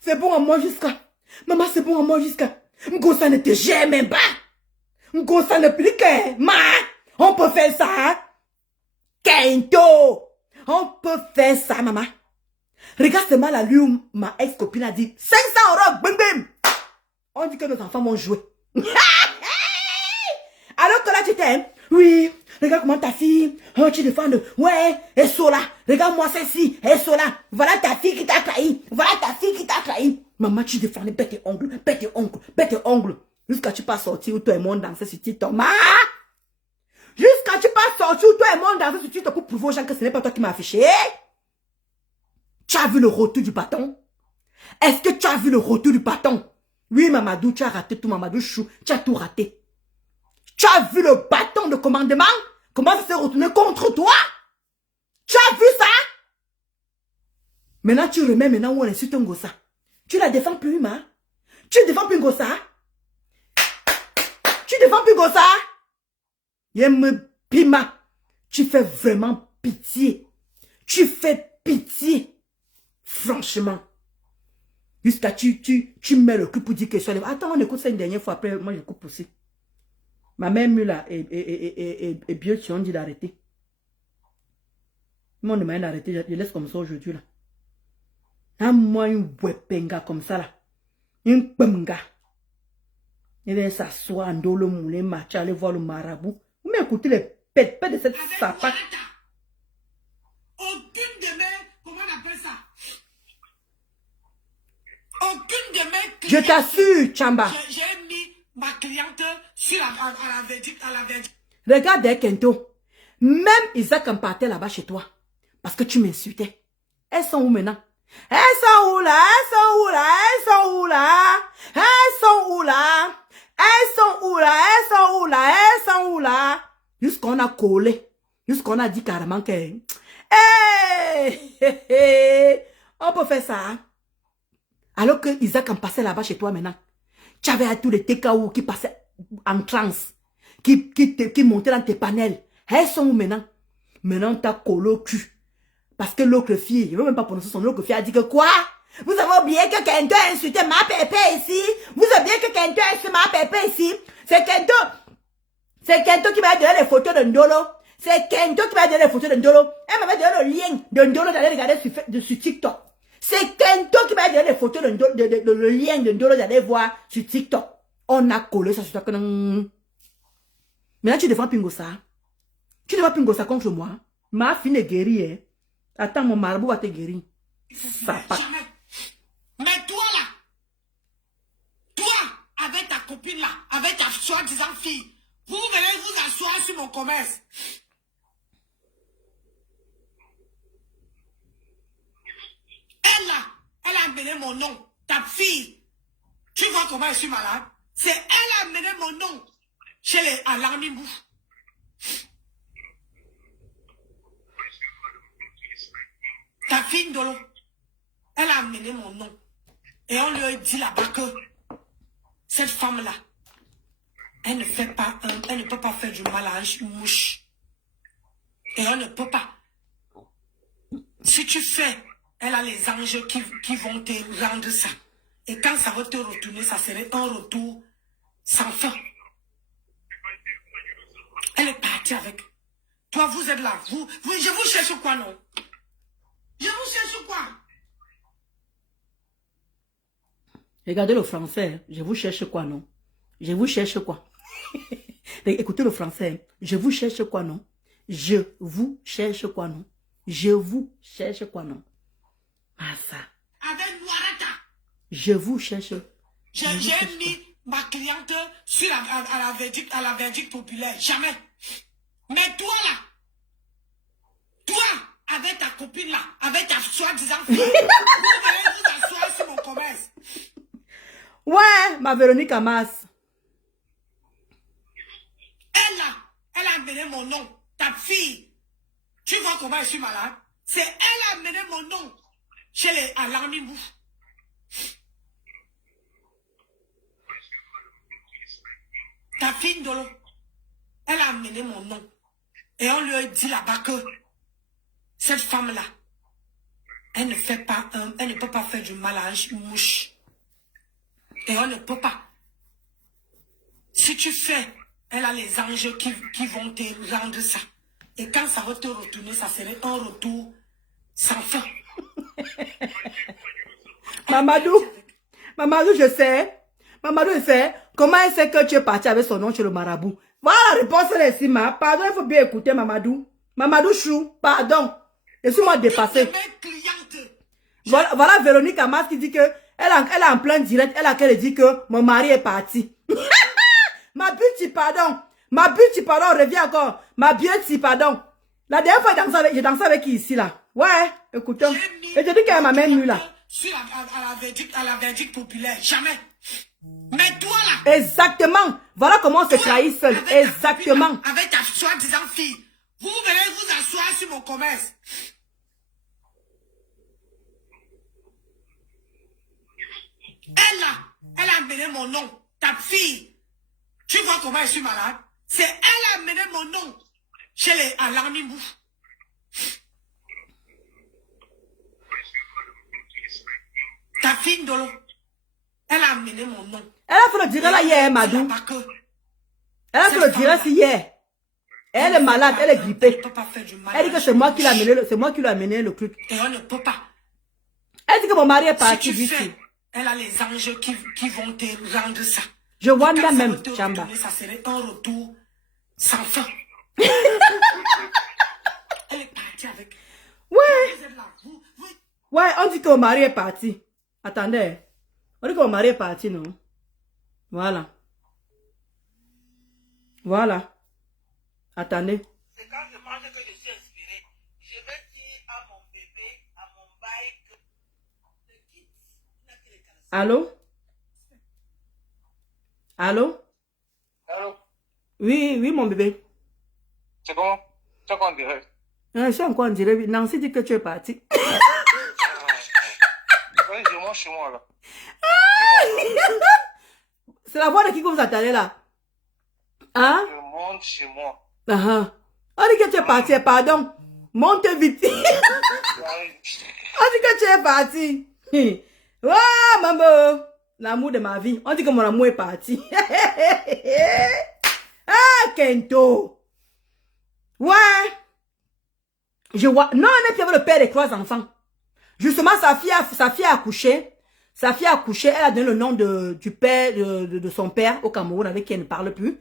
C'est bon à moi jusqu'à... Maman, c'est bon à moi jusqu'à... Ngossa ne te gère même pas. Ngossa ne plus que... Ma, on peut faire ça. Hein? Kento. On peut faire ça, maman. Regarde seulement la lui où ma ex-copine a dit 500 €, bim bim. On dit que nos enfants vont jouer. Alors que là, tu t'aimes. Oui, regarde comment ta fille, oh, tu défends, ouais, et Sola, regarde-moi celle-ci, et Sola, voilà ta fille qui t'a trahi, Maman, tu défendais, bête tes ongles, jusqu'à tu pas sortir où toi et moi danser sur TikTok, jusqu'à tu pas sortir où toi et moi danser sur TikTok pour prouver aux gens que ce n'est pas toi qui m'as affiché. Tu as vu le retour du bâton? Est-ce que tu as vu le retour du bâton? Oui, Mamadou, tu as raté tout, Mamadou Chou, tu as tout raté. Tu as vu le bâton de commandement? Comment ça s'est retourné contre toi? Tu as vu ça? Maintenant, tu remets maintenant où on insulte Ngossa. Tu la défends plus, ma? Tu défends plus Ngossa? Tu défends plus Ngossa? Yeme Pima, tu fais vraiment pitié. Tu fais pitié. Franchement. Jusqu'à tu mets le cul pour dire que je suis allé. Attends, on écoute ça une dernière fois, après moi je coupe aussi. Ma mère Mula et Bio qui ont dit d'arrêter. Moi, on demande d'arrêter, je laisse comme ça aujourd'hui là. À moi, une wepenga comme ça là. Une penga. Il vient s'asseoir en dos le moulin, marcher, aller voir le marabout. Vous m'écoutez les pètes de cette sapate. Aucune de mes, comment on appelle ça? Aucune de mes clientes. Je t'assure, Chamba. J'ai mis ma cliente sur à la verdict. Regarde, Kento. Même Isaac en partait là-bas chez toi. Parce que tu m'insultais. Elles sont où maintenant? Elles sont où là? Elles sont où là? Elles sont où là? Elles sont où là? Elles sont où là? Elles sont où là? Elles sont où là? Jusqu'on a collé. Jusqu'on a dit carrément que... Hey! On peut faire ça. Hein? Alors que Isaac en passait là-bas chez toi maintenant. Tu avais à tous les TKO qui passaient en transe. Qui montaient dans tes panels. Elles sont où maintenant? Maintenant, t'as collé au cul. Parce que l'autre fille, je ne veux même pas prononcer son nom, l'autre fille a dit que quoi? Vous avez oublié que Kento a insulté ma pépé ici? Vous avez oublié que Kento a insulté ma pépé ici? C'est Kento qui m'a donné les photos de Ndolo. C'est Kento qui m'a donné les photos de Ndolo. Elle m'avait donné le lien de Ndolo d'aller regarder sur TikTok. C'est Kento qui m'a donné les photos de Ndolo, le lien de Ndolo d'aller voir sur TikTok. On a collé ça sur TikTok. Maintenant, tu défends Pingossa. Tu défends Pingossa contre moi. Ma fille est guérie, hein. Attends, mon marabout va te guérir. Ça pas. Mais toi là, copine là, avec ta soi-disant fille, vous venez vous asseoir sur mon commerce. Elle là, elle a amené mon nom. Ta fille, tu vois comment je suis malade? C'est elle a amené mon nom chez les Alarmibou. Ta fille Ndolo, elle a amené mon nom. Et on lui a dit là-bas que cette femme-là, elle ne fait pas elle ne peut pas faire du mal à une mouche. Et on ne peut pas. Si tu fais, elle a les anges qui vont te rendre ça. Et quand ça va te retourner, ça serait un retour sans fin. Elle est partie avec. Toi, vous êtes là. Je vous cherche quoi, non? Je vous cherche quoi? Regardez le français. Je vous cherche quoi, non? Je vous cherche quoi? Écoutez le français. Je vous cherche quoi, non? Je vous cherche quoi, non? Je vous cherche quoi, non? Ah, ça. Avec Noirata. Je vous cherche. J'ai mis ma cliente sur à la verdict populaire. Jamais. Mais toi, là, toi, avec ta copine, là, avec ta soi-disant fille, vous venez vous asseoir sur mon commerce. Ouais, ma Véronique Amas. Elle, là, elle a amené mon nom. Ta fille, tu vois comment je suis malade? C'est elle a amené mon nom chez les Alarmibou. Ta fille Ndolo, elle a amené mon nom. Et on lui a dit là-bas que cette femme-là, elle ne fait pas elle ne peut pas faire du mal à une mouche. Et on ne peut pas. Si tu fais, elle a les anges qui vont te rendre ça. Et quand ça va te retourner, ça serait un retour sans fin. Mamadou, je sais. Mamadou, je sais. Comment elle sait que tu es parti avec son nom chez le marabout? Voilà la réponse, elle est ici, ma. Pardon, il faut bien écouter Mamadou. Mamadou Chou, pardon. Laissez-moi dépasser. Voilà Véronique Amas qui dit que elle est en plein direct. Elle a qu'elle dit que mon mari est parti. Ma beauty, pardon. Ma beauty, pardon, reviens encore. Ma beauty, pardon. La dernière fois, j'ai dansé avec qui ici, là? Ouais, écoutons. Et je dis qu'elle m'a même eu là. Sur à la verdict populaire, jamais. Mais toi là. Exactement. Voilà comment on se trahit seul. Exactement. Avec ta soi-disant fille. Vous venez vous asseoir sur mon commerce. Elle là, elle a amené mon nom. Ta fille. Tu vois comment je suis malade? C'est elle a amené mon nom chez les Alarmibou. Ta fille Ndolo, elle a amené mon nom. Elle a fait le direct là hier, Madou. Elle a fait le direct hier. Elle est malade, elle est grippée. Elle dit que c'est moi qui l'ai amené, c'est moi qui lui ai amené le truc. Et on ne peut pas. Elle dit que mon mari est parti d'ici. Elle a les anges qui vont te rendre ça. Je vois bien même, Chamba. Ça serait un retour sans fin. Elle est partie avec. Ouais. Ouais, on dit que mon mari est parti. Attendez. On dit que mon mari est parti, non? Voilà. Voilà. Attendez. C'est quand je mange que je suis inspirée. Je vais dire à mon bébé, à mon bail, que le kit n'a que les calciums. Allô? Allô? Allô? Oui, mon bébé. C'est bon? Tu as quoi en direct? Je suis encore en direct. Nancy dit que tu es parti. Oui, je mange chez moi là. C'est la voix de qui que vous attendez là? Hein? Je monte chez moi. On dit que tu es parti, pardon. Monte vite. On dit que tu es parti. Oh, maman. L'amour de ma vie. On dit que mon amour est parti. Ah, Kento. Ouais. Je vois. Non, on est qui avait le père des 3 enfants. Justement, sa fille a accouché. Sa fille a accouché. Elle a donné le nom du père, de son père au Cameroun avec qui elle ne parle plus.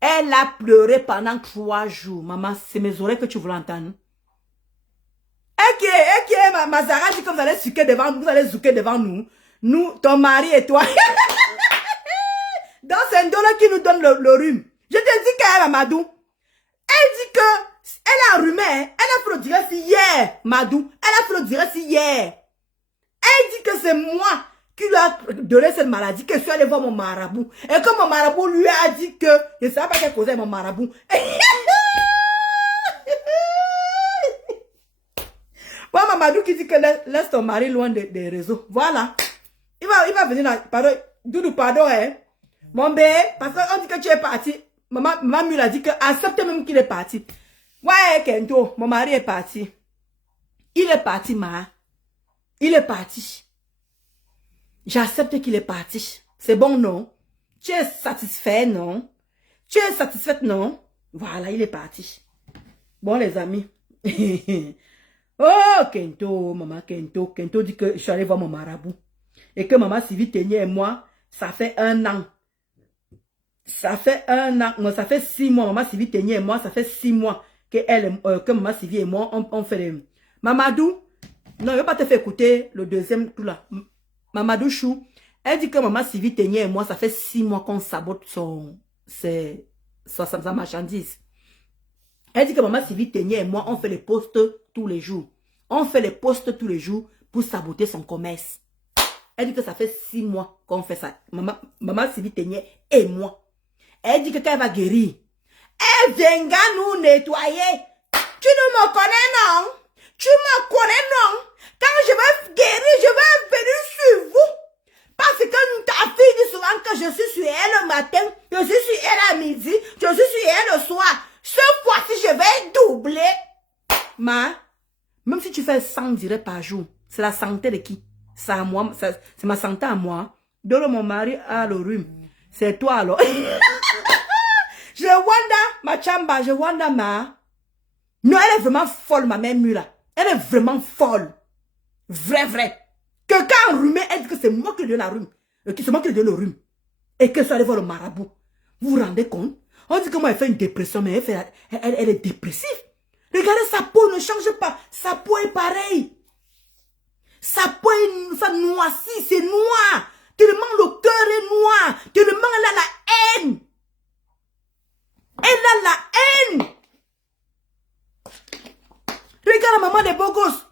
Elle a pleuré pendant 3 jours. Maman, c'est mes oreilles que tu voulais entendre. Ma Zara dit que vous allez zouker devant nous. Vous allez zouker devant nous. Nous, ton mari et toi. Dans Kendo là qui nous donne le rhume. Je te dis qu'elle, Mamadou, elle dit que elle a enrhumé, elle a fait le direct hier, Madou. Elle a fait le direct hier. Elle dit que c'est moi qui lui a donné cette maladie, que je suis allée voir mon marabout. Et que mon marabout lui a dit que je ne savais pas qu'elle causait mon marabout. Voilà Mamadou qui dit que laisse ton mari loin des réseaux. Voilà. Il va venir là. Pardon, Doudou, pardon, hein. Mon bébé, parce qu'on dit que tu es parti. Maman lui a dit que accepte même qu'il est parti. Ouais, Kento, mon mari est parti. Il est parti, ma. Il est parti. J'accepte qu'il est parti. C'est bon, non? Tu es satisfait, non? Tu es satisfaite, non? Voilà, il est parti. Bon, les amis. Oh, Kento, maman Kento. Kento dit que je suis allée voir mon marabout. Et que maman Sylvie Ténier et moi, ça fait 1 an. Ça fait 1 an. Non, ça fait 6 mois. Maman Sylvie Ténier et moi, ça fait 6 mois que maman Sylvie et moi, on fait les... Mamadou, non, je ne vais pas te faire écouter le deuxième tout là. Mamadou Chou, elle dit que maman Sylvie Ténier et moi, ça fait 6 mois qu'on sabote sa marchandise. Elle dit que maman Sylvie Ténier et moi, on fait les posts tous les jours. On fait les posts tous les jours pour saboter son commerce. Elle dit que ça fait 6 mois qu'on fait ça. Maman Sylvie Ténier et moi. Elle dit que quand elle va guérir, elle viendra nous nettoyer. Tu ne me connais, non? Tu me connais, non? Quand je vais guérir, je vais venir sur vous. Parce que ta fille dit souvent que je suis sur elle le matin, je suis sur elle à midi, je suis sur elle le soir. Cette fois-ci, je vais doubler. Même si tu fais 100 directs par jour, c'est la santé de qui? C'est à moi, c'est ma santé à moi. Donc mon mari a le rhume. C'est toi alors. Je wonder, ma chamba, je wonder ma. Non, elle est vraiment folle, ma mère Mula. Elle est vraiment folle. Vrai. Quelqu'un enrhumé, elle dit que c'est moi qui lui donne la rhume. C'est moi qui lui donne le rhume. Et que ça allait voir le marabout. Vous vous rendez compte? On dit que moi, elle fait une dépression, mais elle est dépressive. Regardez, sa peau ne change pas. Sa peau est pareille. Sa peau est noircie, c'est noir. Tellement le cœur est noir. Tellement elle a la haine. Elle a la haine. Regarde la maman des beaux gosses.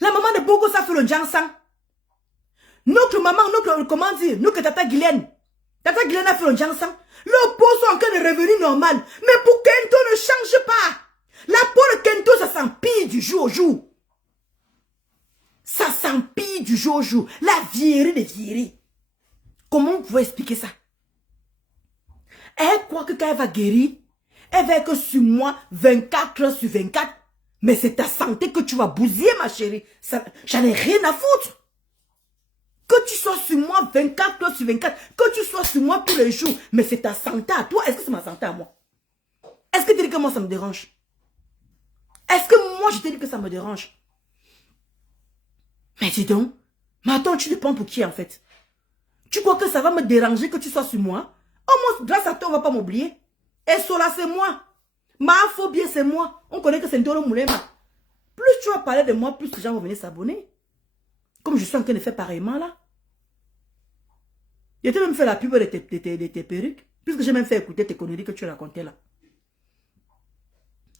La maman des beaux gosses a fait le Jansan. Notre maman, comment dire, notre Tata Guylaine. Tata Guylaine a fait le Jansan. Le peau sont en train de revenir normal. Mais pour Kento ne change pas. La peau de Kento, ça s'empire du jour au jour. Ça s'empire du jour au jour. La vieillerie des vieilleries. Comment vous pouvez expliquer ça? Elle croit que quand elle va guérir, elle va être sur moi 24 heures sur 24. Mais c'est ta santé que tu vas bousiller, ma chérie. J'en ai rien à foutre. Que tu sois sur moi 24 heures sur 24. Que tu sois sur moi tous les jours. Mais c'est ta santé à toi. Est-ce que c'est ma santé à moi? Est-ce que tu dis que moi ça me dérange? Est-ce que moi je te dis que ça me dérange? Mais dis donc. Mais attends, tu te prends pour qui en fait? Tu crois que ça va me déranger que tu sois sur moi? Au moins, grâce à toi, on ne va pas m'oublier. Et Sola, c'est moi. Ma phobie, c'est moi. On connaît que c'est Ndolo Moulema. Plus tu vas parler de moi, plus les gens vont venir s'abonner. Comme je suis en train de faire pareillement là. Je t'ai même fait la pub de tes perruques. Puisque j'ai même fait écouter tes conneries que tu racontais là.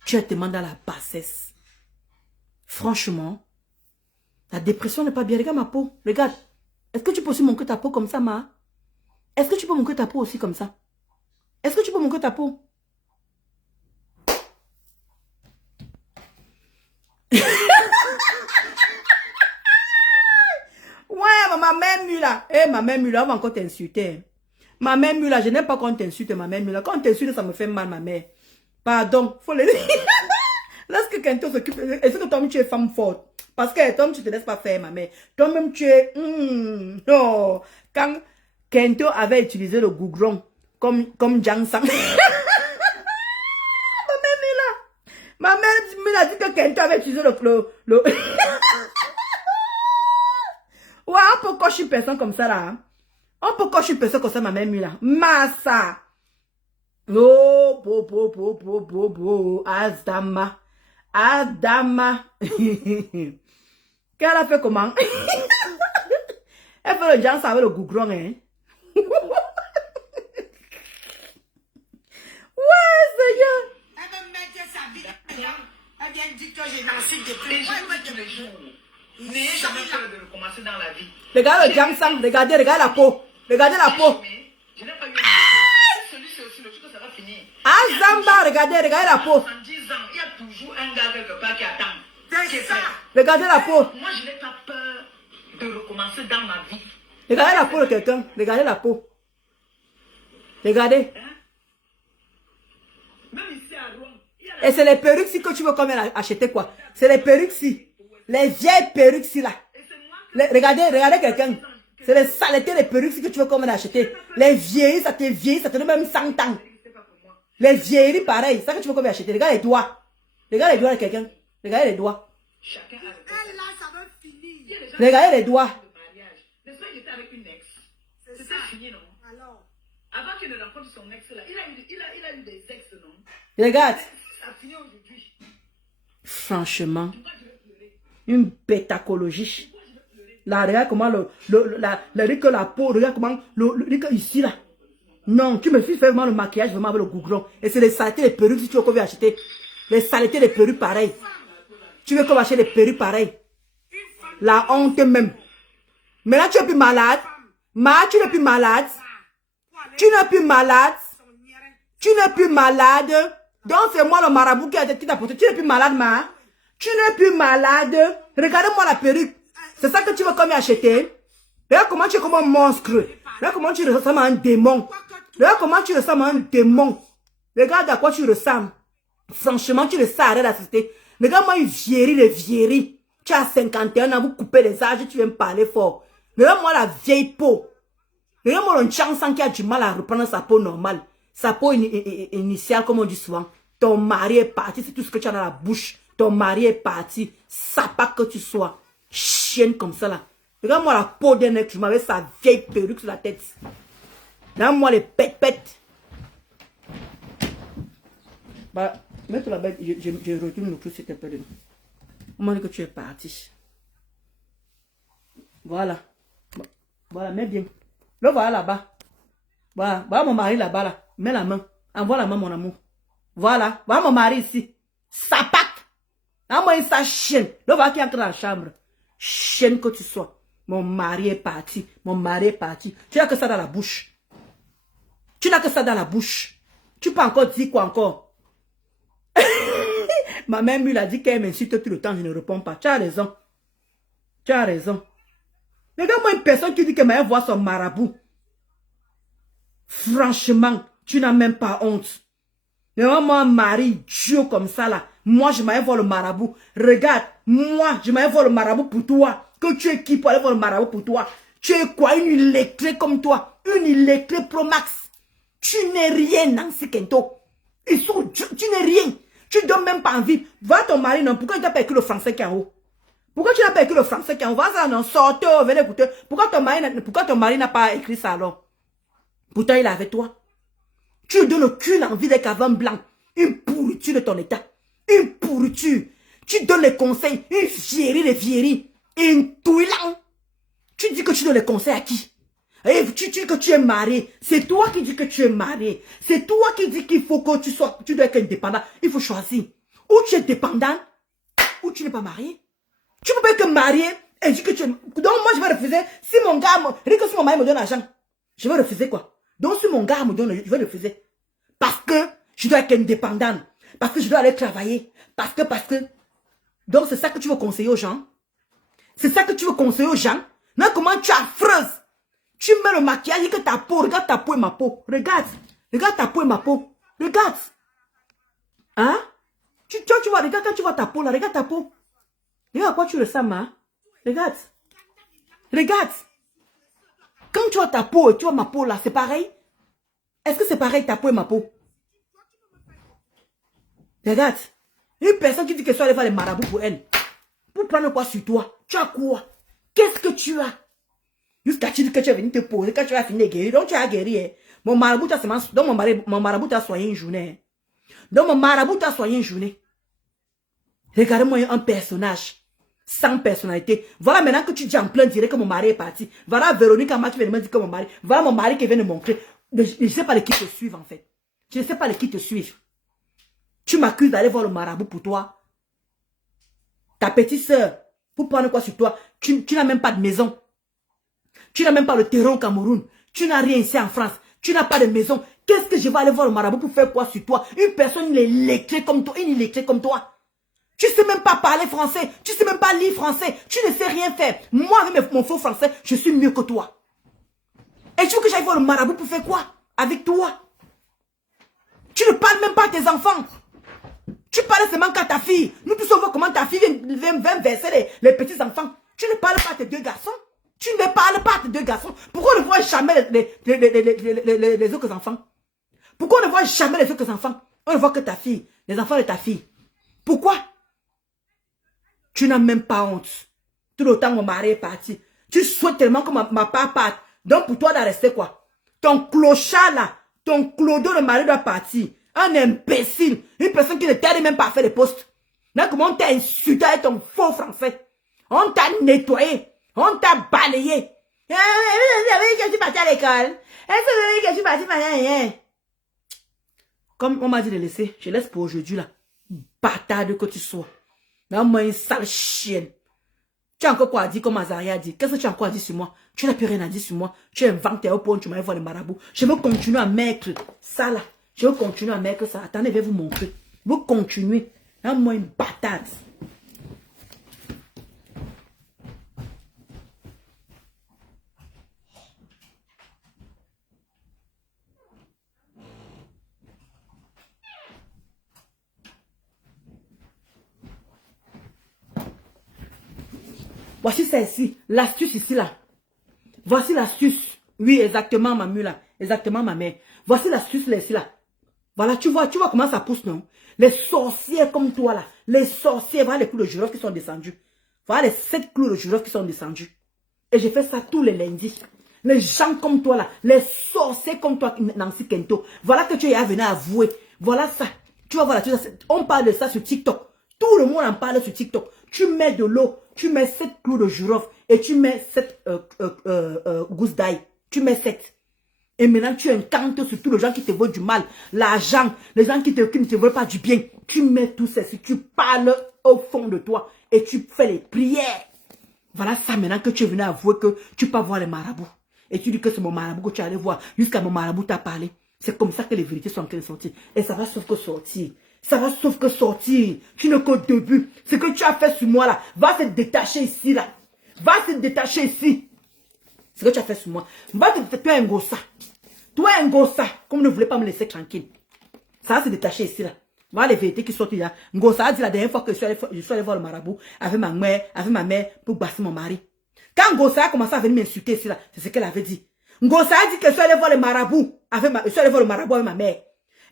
Tu es tellement dans la bassesse. Franchement, la dépression n'est pas bien. Regarde ma peau. Regarde. Est-ce que tu peux aussi montrer ta peau comme ça, ma? Est-ce que tu peux montrer ta peau aussi comme ça? Est-ce que tu peux montrer ta peau? Ouais, ma mère Mula. Eh, ma mère Mula, on va encore t'insulter. Ma mère Mula, je n'aime pas quand on t'insulte, ma mère Mula. Quand on t'insulte, ça me fait mal, ma mère. Pardon, faut le dire. Lorsque quelqu'un s'occupe, est-ce que toi-même tu es femme forte? Parce que toi-même tu te laisses pas faire, ma mère. Toi-même tu es... non. Quand Kento avait utilisé le goudron comme Jansan. Ma mère Mila dit que Kento avait utilisé le... Ouais, on peut cocher une personne comme ça là. Hein? On peut cocher une personne comme ça, ma mère Mila. Massa. Oh, bo. Azdama. Qu'elle a fait comment? Elle fait le Jansan avec le goudron, hein. Seigneur. Elle veut mettre sa vie dedans. Elle vient dire que j'ai lancé des trucs. Et je veux tous les jours. N'ayez jamais peur de recommencer dans la vie. Regardez le Jangsang, regardez la peau. Regardez la peau. Je n'ai pas eu un métier. Celui-ci aussi, le jour que ça va finir. Ah, Zamba, regardez la peau. En 10 ans, il y a toujours un gars quelque part qui attend. C'est ça. Regardez la peau. Moi, je n'ai pas peur de recommencer dans ma vie. Regardez la peau de quelqu'un. Regardez la peau. Regardez. Même ici à Rouen, il y a Et c'est les perruques si que tu veux comme acheter quoi. C'est les perruques si. Les vieilles perruques si là. Regardez quelqu'un. C'est les saletés des perruques si que tu veux comme acheter. Les vieilles, ça te vieillit, ça te donne même 100 ans. Les vieilles, pareil. C'est ça que tu veux comme acheter. Regarde les doigts. Regarde les doigts de quelqu'un. Regardez les doigts. chacun a le Elle là, ça va finir. Regardez les doigts. N'est-ce pas, il était avec une ex. C'est C'était ça. fini, non? Alors, Avant qu'il ne rencontre son ex là, il a eu des ex, non? Regarde. Ça a fini aujourd'hui. Franchement. Pourquoi je vais pleurer? Une bêtacologie. Là, regarde comment que la peau, regarde comment, ici là. Non, tu me fais vraiment le maquillage vraiment avec le goudron. Et c'est les saletés des perruques si tu veux qu'on veut acheter. Les saletés des perruques pareil. Tu veux qu'on va acheter des perruques pareil. La honte même. Maintenant tu es plus malade. Tu n'es plus malade. Tu n'es plus malade. Tu n'es plus malade. Donc c'est moi le marabout qui t'a porté. Tu n'es plus malade, ma. Tu n'es plus malade. Regarde-moi la perruque. C'est ça que tu veux comme acheter. Regarde comment tu es comme un monstre. Regarde comment tu ressembles à un démon. Regarde comment tu ressembles à un démon. Regarde à quoi tu ressembles. Franchement, tu le sais, arrête la société. Regarde-moi une vieillerie. Tu as 51 ans, vous coupez les âges, tu viens me parler fort. Regarde-moi la vieille peau. Regarde-moi le chanson qui a du mal à reprendre sa peau normale. Sa peau initiale, comme on dit souvent. Ton mari est parti, c'est tout ce que tu as dans la bouche. Ton mari est parti. Sapac que tu sois. Chienne comme ça là. Regarde-moi la peau d'un être humain avec sa vieille perruque sur la tête. Regarde-moi les pètes. Bah, mets-toi la bête, je retourne le clou s'il te plaît. On m'a dit que tu es parti. Voilà. Voilà, mets bien. Le voilà là-bas. Voilà, voilà mon mari là-bas là. Mets la main. Envoie la main mon amour. Voilà, voilà mon mari ici. Sapac. Envoie sa chienne. Le voilà qui entre dans la chambre. Chienne que tu sois. Mon mari est parti. Mon mari est parti. Tu n'as que ça dans la bouche. Tu n'as que ça dans la bouche. Tu peux encore dire quoi encore? Ma mère lui a dit qu'elle m'insulte tout le temps, je ne réponds pas. Tu as raison. Tu as raison. Regarde-moi une personne qui dit que ma mère voit son marabout. Franchement, tu n'as même pas honte. Regarde-moi un mari Dieu comme ça là. Moi, je m'avais voir le marabout. Regarde, moi, je m'avais voir le marabout pour toi. Que tu es qui pour aller voir le marabout pour toi? Tu es quoi? Une illettrée comme toi? Une illettrée Pro Max? Tu n'es rien, Nancy Kento. Tu n'es rien. Tu ne donnes même pas envie. Va ton mari, non. Pourquoi il t'a pas écrit le français qui est en haut? Pourquoi tu n'as pas écrit le français qui est en haut? Va ça, non. Sortez, venez écouter. Pourquoi ton mari n'a pas écrit ça alors? Pourtant, il est avec toi. Tu lui donnes le cul l'envie d'être avant blanc. Une pourriture de ton état. Une pourriture. Tu donnes les conseils. Une vieillerie. Une touilan. Tu dis que tu donnes les conseils à qui? Et tu dis que tu es marié. C'est toi qui dis que tu es marié. C'est toi qui dis qu'il faut que tu dois être indépendant. Il faut choisir. Ou tu es dépendant, ou tu n'es pas marié. Tu peux pas être marié et dire que tu es... Donc moi je vais refuser. Si mon gars si mon mari me donne l'argent, je vais refuser quoi? Donc si mon gars me donne, je vais refuser. Parce que je dois être indépendant. Parce que je dois aller travailler. Parce que. Donc c'est ça que tu veux conseiller aux gens? C'est ça que tu veux conseiller aux gens? Non, comment tu es affreuse? Tu mets le maquillage et que ta peau, regarde ta peau et ma peau. Regarde ta peau et ma peau. Regarde. Hein? Tu vois, regarde quand tu vois ta peau là, regarde ta peau. Regarde à quoi tu ressembles, hein? Regarde. Quand tu vois ta peau et tu vois ma peau là, c'est pareil? Est-ce que c'est pareil ta peau et ma peau? Regarde. Une personne qui dit que tu vas aller faire les marabouts pour elle. Pour prendre quoi sur toi? Tu as quoi? Qu'est-ce que tu as? Jusqu'à tu dis que tu es venu te poser, quand tu vas finir de guérir. Donc tu as guéri. Hein. Mon marabout t'a soigné une journée. Donc mon marabout t'a soigné une journée. Regardez-moi un personnage. Sans personnalité. Voilà maintenant que tu dis en plein direct que mon mari est parti. Voilà Véronique Ama qui vient de me dire que mon mari. Voilà mon mari qui vient de montrer. Je ne sais pas les qui te suivent en fait. Je ne sais pas les qui te suivent. Tu m'accuses d'aller voir le marabout pour toi. Ta petite soeur, pour prendre quoi sur toi? Tu n'as même pas de maison. Tu n'as même pas le terrain au Cameroun. Tu n'as rien ici en France. Tu n'as pas de maison. Qu'est-ce que je vais aller voir le marabout pour faire quoi sur toi? Une personne illettrée comme toi, illettrée comme toi. Tu ne sais même pas parler français. Tu ne sais même pas lire français. Tu ne sais rien faire. Moi, avec mon faux français, je suis mieux que toi. Et tu veux que j'aille voir le marabout pour faire quoi? Avec toi? Tu ne parles même pas à tes enfants. Tu parles seulement qu'à ta fille. Nous tous on voit comment ta fille vient verser les petits enfants. Tu ne parles pas à tes deux garçons. Tu ne parles pas à tes deux garçons. Pourquoi on ne voit jamais les autres enfants? Pourquoi on ne voit jamais les autres enfants? On ne voit que ta fille. Les enfants de ta fille. Pourquoi? Tu n'as même pas honte. Tout le temps mon mari est parti. Tu souhaites tellement que ma part parte. Donc pour toi de rester quoi? Ton clochard là. Ton clodo, le mari doit partir. Un imbécile. Une personne qui ne t'aide même pas à faire les postes. Mais comment on t'a insulté avec ton faux français? On t'a nettoyé. On t'a balayé. Vous savez que je suis parti à l'école. Est-ce que vous savez que je suis parti comme on m'a dit de laisser. Je laisse pour aujourd'hui là. Bâtard que tu sois. Là, moi, une sale chienne. Tu as encore quoi à dire comme Azaria a dit? Qu'est-ce que tu as encore à dire sur moi? Tu n'as plus rien à dire sur moi. Tu inventes au point où tu m'as voir les marabouts. Je veux continuer à mettre ça là. Je veux continuer à mettre ça. Attendez, je vais vous montrer. Vous continuez. Là, moi, une bâtarde. Voici ça ici. L'astuce ici là. Voici l'astuce. Oui, exactement, ma mère là. Exactement, ma mère. Voici l'astuce là, ici là. Voilà, tu vois comment ça pousse, non? Les sorcières comme toi là. Les sorcières, voilà les clous de girofle qui sont descendus. Voilà les 7 clous de girofle qui sont descendus. Et j'ai fait ça tous les lundis. Les gens comme toi là. Les sorcières comme toi, Nancy Kento. Voilà que tu es venu avouer. Voilà ça. Tu vas voir là. On parle de ça sur TikTok. Tout le monde en parle sur TikTok. Tu mets de l'eau. Tu mets 7 clous de girofle et tu mets 7 gousses d'ail. Tu mets 7. Et maintenant, tu incantes sur tous les gens qui te veulent du mal. L'argent, les gens qui ne te veulent pas du bien. Tu mets tout ça. Si tu parles au fond de toi et tu fais les prières. Voilà ça maintenant que tu es venu avouer que tu peux voir les marabouts. Et tu dis que c'est mon marabout que tu allais voir. Jusqu'à mon marabout t'a parlé. C'est comme ça que les vérités sont en train de sortir. Et ça va sauf que sortir. Ça va sauf que sortir. Tu n'es qu'au début. Ce que tu as fait sur moi là, va se détacher ici là. Va se détacher ici. Ce que tu as fait sur moi. Va te détacher. Toi un gossa. Toi un gossa. Comme ne voulez pas me laisser tranquille. Ça va se détacher ici là. Voilà les vérités qui sortent là. Ngossa a dit la dernière fois que je suis allé voir le marabout avec ma mère pour basser mon mari. Quand Ngossa a commencé à venir m'insulter ici là, c'est ce qu'elle avait dit. Ngossa a dit que je suis allé voir le marabout avec ma mère.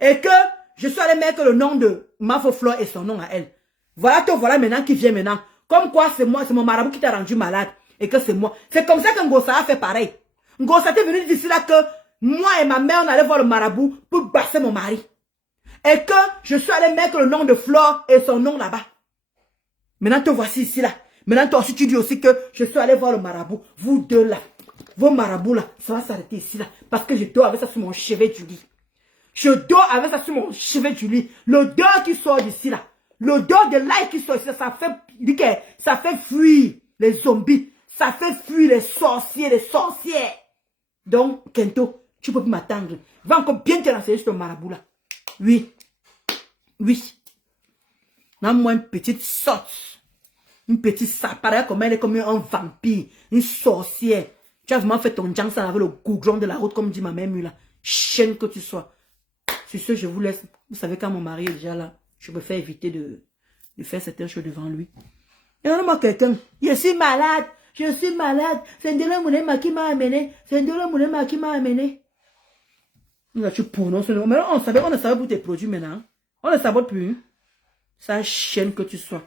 Et que je suis allé mettre le nom de Mafoflore et son nom à elle. Voilà te voilà maintenant qui vient maintenant. Comme quoi c'est moi, c'est mon marabout qui t'a rendu malade. Et que c'est moi. C'est comme ça que Ngossa a fait pareil. Ngossa est venu d'ici là que moi et ma mère on allait voir le marabout pour basser mon mari. Et que je suis allé mettre le nom de Flore et son nom là-bas. Maintenant te voici ici là. Maintenant toi aussi tu dis aussi que je suis allé voir le marabout. Vous deux là. Vos marabouts là. Ça va s'arrêter ici là. Parce que je dors avec ça sur mon chevet du lit. Je dors avec ça sur mon chevet du lit. L'odeur qui sort d'ici là. L'odeur de l'ail qui sort ici là. Ça fait fuir les zombies. Ça fait fuir les sorciers, les sorcières. Donc, Kento, tu peux plus m'attendre. Va encore bien te renseigner sur ton marabout là. Oui. Oui. Non, moi, une petite sorte. Une petite pareil comme elle est comme un vampire. Une sorcière. Tu as vraiment fait ton Jansan avec le goudron de la route comme dit ma mère là. Chienne que tu sois. Sur ce, je vous laisse. Vous savez, quand mon mari est déjà là, je préfère éviter de faire certaines choses devant lui. Et donne-moi quelqu'un. Je suis malade. Je suis malade. C'est Ndele Mounema qui m'a amené. C'est Ndele Mounema qui m'a amené. Là, tu prononces le nom. Mais on ne savait plus tes produits maintenant. On ne savait plus. Ça chienne que tu sois.